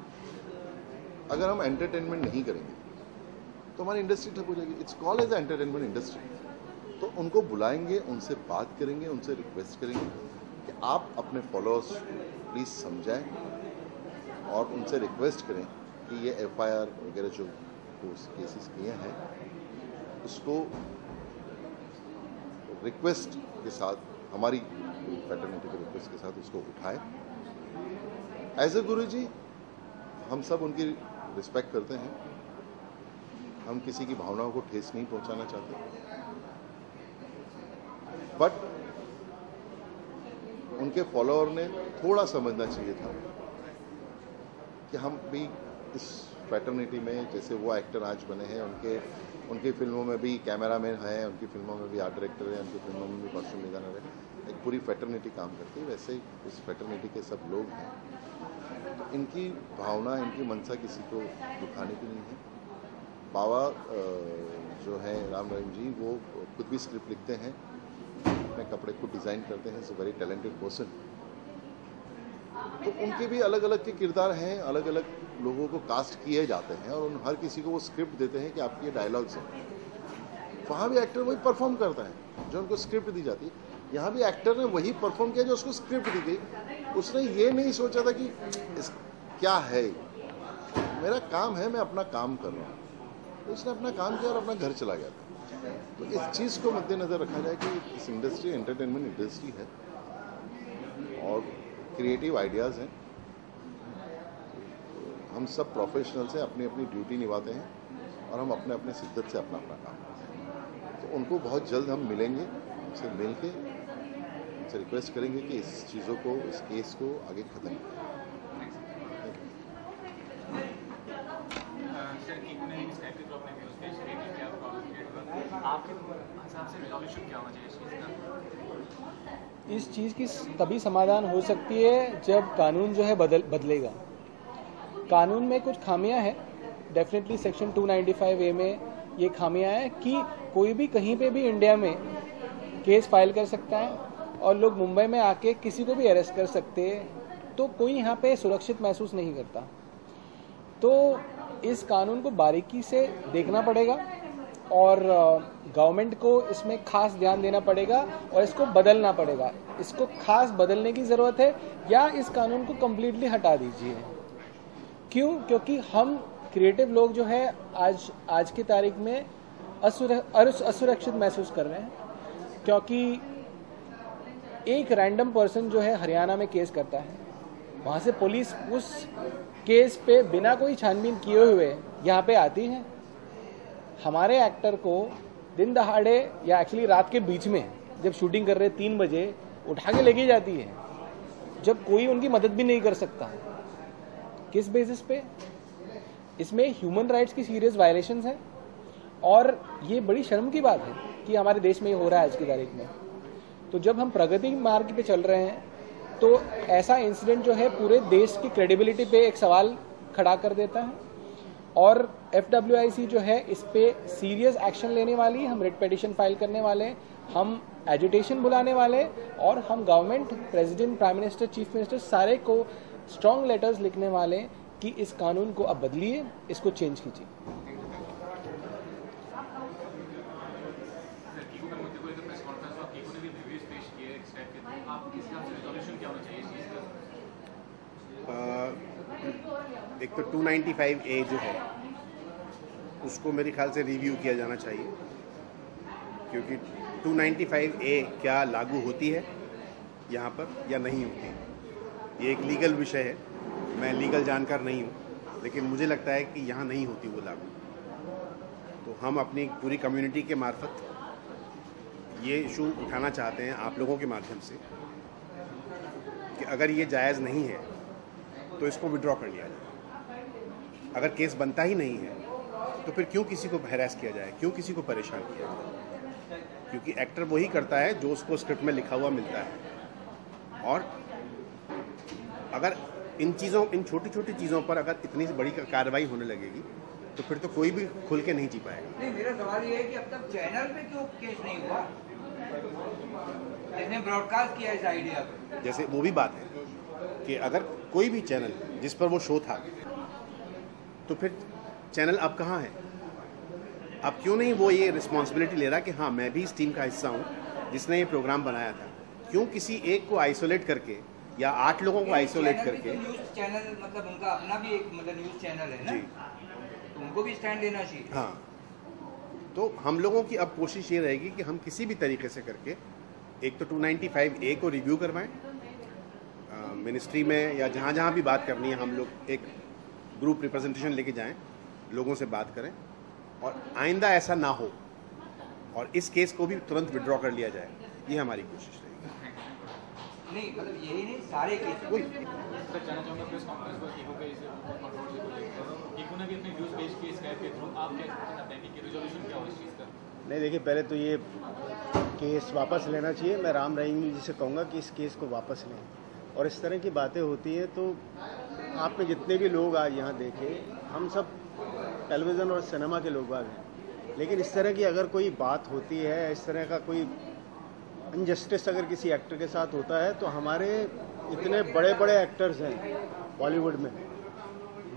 अगर हम एंटरटेनमेंट नहीं करेंगे तो हमारी इंडस्ट्री ठप हो जाएगी। It's called as entertainment industry. तो उनको बुलाएंगे, उनसे बात करेंगे, उनसे रिक्वेस्ट करेंगे कि आप अपने फॉलोअर्स प्लीज़ समझाएं और उनसे रिक्वेस्ट करें कि ये FIR वगैरह जो केसेस किए हैं उसको रिक्वेस्ट के साथ, हमारी फ्रेटर्निटी के रिक्वेस्ट के साथ उसको उठाएं। एज ए गुरुजी हम सब उनकी रिस्पेक्ट करते हैं, हम किसी की भावनाओं को ठेस नहीं पहुंचाना चाहते, बट उनके फॉलोअर ने थोड़ा समझना चाहिए था कि हम भी इस फ्रेटर्निटी में, जैसे वो एक्टर आज बने हैं, उनकी फिल्मों में भी कैमरामैन हैं, उनकी फिल्मों में भी आर्ट डायरेक्टर हैं, उनकी फिल्मों में भी कॉस्ट्यूम डिजाइनर है, एक पूरी फ्रेटर्निटी काम करती है। वैसे ही इस फ्रेटर्निटी के सब लोग हैं, तो इनकी भावना, इनकी मनसा किसी को दुखाने की नहीं है। बाबा जो हैं राम रहीम जी, वो खुद भी स्क्रिप्ट लिखते हैं, अपने कपड़े खुद डिज़ाइन करते हैं, is a very talented person. तो उनके भी अलग अलग के किरदार हैं, अलग अलग लोगों को कास्ट किए जाते हैं और उन हर किसी को वो स्क्रिप्ट देते हैं कि आपके ये डायलॉग्स हैं। वहाँ भी एक्टर वही परफॉर्म करता है जो उनको स्क्रिप्ट दी जाती है। यहाँ भी एक्टर ने वही परफॉर्म किया जो उसको स्क्रिप्ट दी गई। उसने ये नहीं सोचा था कि क्या है, मेरा काम है, मैं अपना काम कर रहा हूँ। तो उसने अपना काम किया और अपना घर चला गया था। तो इस चीज़ को मद्देनज़र रखा जाए कि इस इंडस्ट्री एंटरटेनमेंट इंडस्ट्री है और क्रिएटिव आइडियाज़ हैं। हम सब प्रोफेशनल्स हैं, अपनी अपनी ड्यूटी निभाते हैं और हम अपने अपने शिद्दत से अपना अपना काम करते हैं। तो उनको बहुत जल्द हम मिलेंगे, उनसे मिल के उनसे रिक्वेस्ट करेंगे कि इस चीज़ों को, इस केस को आगे ख़त्म करें। इस चीज़ की तभी समाधान हो सकती है जब कानून जो है बदलेगा। कानून में कुछ खामियां हैं, डेफिनेटली सेक्शन 295A में ये खामियां हैं कि कोई भी कहीं पे भी इंडिया में केस फाइल कर सकता है और लोग मुंबई में आके किसी को भी अरेस्ट कर सकते हैं, तो कोई यहाँ पे सुरक्षित महसूस नहीं करता। तो इस कानून को बारीकी से देखना पड़ेगा और गवर्नमेंट को इसमें खास ध्यान देना पड़ेगा और इसको बदलना पड़ेगा। इसको खास बदलने की ज़रूरत है या इस कानून को कम्प्लीटली हटा दीजिए। क्यों? क्योंकि हम क्रिएटिव लोग जो है आज की तारीख में असुरक्षित महसूस कर रहे हैं, क्योंकि एक रैंडम पर्सन जो है हरियाणा में केस करता है, वहाँ से पुलिस उस केस पे बिना कोई छानबीन किए हुए यहाँ पे आती है। हमारे एक्टर को दिन दहाड़े या एक्चुअली रात के बीच में जब शूटिंग कर रहे 3 बजे उठा के लेके जाती है, जब कोई उनकी मदद भी नहीं कर सकता। किस बेसिस पे? इसमें ह्यूमन राइट्स की सीरियस वायलेशंस हैं और ये बड़ी शर्म की बात है कि हमारे देश में ये हो रहा है आज की तारीख में। तो जब हम प्रगति मार्ग पे चल रहे हैं तो ऐसा इंसिडेंट जो है पूरे देश की क्रेडिबिलिटी पे एक सवाल खड़ा कर देता है और FWIC जो है इस पे सीरियस एक्शन लेने वाली, हम रिट पिटीशन फाइल करने वाले, हम एजुटेशन बुलाने वाले और हम government, president, prime minister, chief minister सारे को स्ट्रॉन्ग लेटर्स लिखने वाले कि इस कानून को अब बदलिए, इसको चेंज कीजिए। एक तो 295A जो है उसको मेरे ख्याल से रिव्यू किया जाना चाहिए, क्योंकि 295A क्या लागू होती है यहाँ पर या नहीं होती। ये एक लीगल विषय है, मैं लीगल जानकार नहीं हूँ, लेकिन मुझे लगता है कि यहाँ नहीं होती वो लागू। तो हम अपनी पूरी कम्युनिटी के मार्फत ये इशू उठाना चाहते हैं आप लोगों के माध्यम से कि अगर ये जायज़ नहीं है तो इसको विड्रॉ कर लिया जाए। अगर केस बनता ही नहीं है तो फिर क्यों किसी को हैरेस किया जाए, क्यों किसी को परेशान किया जाए? क्योंकि एक्टर वही करता है जो उसको स्क्रिप्ट में लिखा हुआ मिलता है और अगर इन छोटी छोटी चीज़ों पर अगर इतनी बड़ी कार्रवाई होने लगेगी तो फिर तो कोई भी खुल के नहीं जी पाएगा। नहीं, मेरा सवाल ये है कि अब तक चैनल पे क्यों केस नहीं हुआ, जिसने ब्रॉडकास्ट किया इस आइडिया पे? जैसे वो भी बात है कि अगर कोई भी चैनल जिस पर वो शो था, तो फिर चैनल अब कहाँ है? अब क्यों नहीं वो ये रिस्पॉन्सिबिलिटी ले रहा कि हाँ मैं भी इस टीम का हिस्सा हूँ जिसने ये प्रोग्राम बनाया था? क्यों किसी एक को आइसोलेट करके या 8 लोगों को आइसोलेट करके? न्यूज़ चैनल मतलब उनका अपना भी एक मतलब न्यूज़ चैनल है ना, तो उनको भी स्टैंड लेना चाहिए। हाँ, तो हम लोगों की अब कोशिश ये रहेगी कि हम किसी भी तरीके से करके एक तो 295A को रिव्यू करवाएं, मिनिस्ट्री में या जहाँ जहाँ भी बात करनी है हम लोग एक ग्रुप रिप्रेजेंटेशन लेके जाएं, लोगों से बात करें और आइंदा ऐसा ना हो और इस केस को भी तुरंत विड्रॉ कर लिया जाए, ये हमारी कोशिश रहेगी। नहीं मतलब यही नहीं, सारे केस जाना चाहूँगा प्रेस कॉन्फ्रेंस पर कीकू के इस कंट्रोवर्सी को लेकर। कीकू ने भी अपने व्यूज पेश किए स्काइप के थ्रू, आप क्या चाहते हैं कि रिजोल्यूशन क्या हो इस चीज़ का? नहीं देखिए, पहले तो ये केस वापस लेना चाहिए। मैं राम रहीम जी से कहूँगा कि इस केस को वापस लें, और इस तरह की बातें होती हैं तो आप में जितने भी लोग आज यहाँ देखे, हम सब टेलीविज़न और सिनेमा के लोग हैं, लेकिन इस तरह की अगर कोई बात होती है, इस तरह का कोई इनजस्टिस अगर किसी एक्टर के साथ होता है, तो हमारे इतने बड़े बड़े एक्टर्स हैं बॉलीवुड में,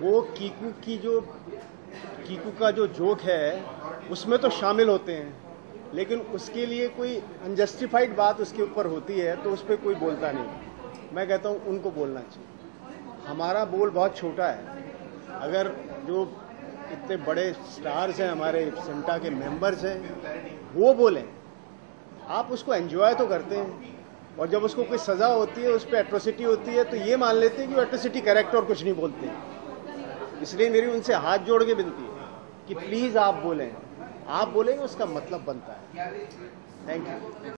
वो कीकू का जो जोक है उसमें तो शामिल होते हैं, लेकिन उसके लिए कोई अनजस्टिफाइड बात उसके ऊपर होती है तो उस पर कोई बोलता नहीं। मैं कहता हूँ उनको बोलना चाहिए। हमारा बोल बहुत छोटा है। अगर जो इतने बड़े स्टार्स हैं, हमारे सिमटा के मेंबर्स हैं, वो बोलें, आप उसको एंजॉय तो करते हैं, और जब उसको कोई सज़ा होती है, उस पर एट्रोसिटी होती है, तो ये मान लेते हैं कि वो एट्रोसिटी करेक्ट और कुछ नहीं बोलते हैं। इसलिए मेरी उनसे हाथ जोड़ के विनती है कि प्लीज़ आप बोलें, आप बोलेंगे उसका मतलब बनता है। Thank you.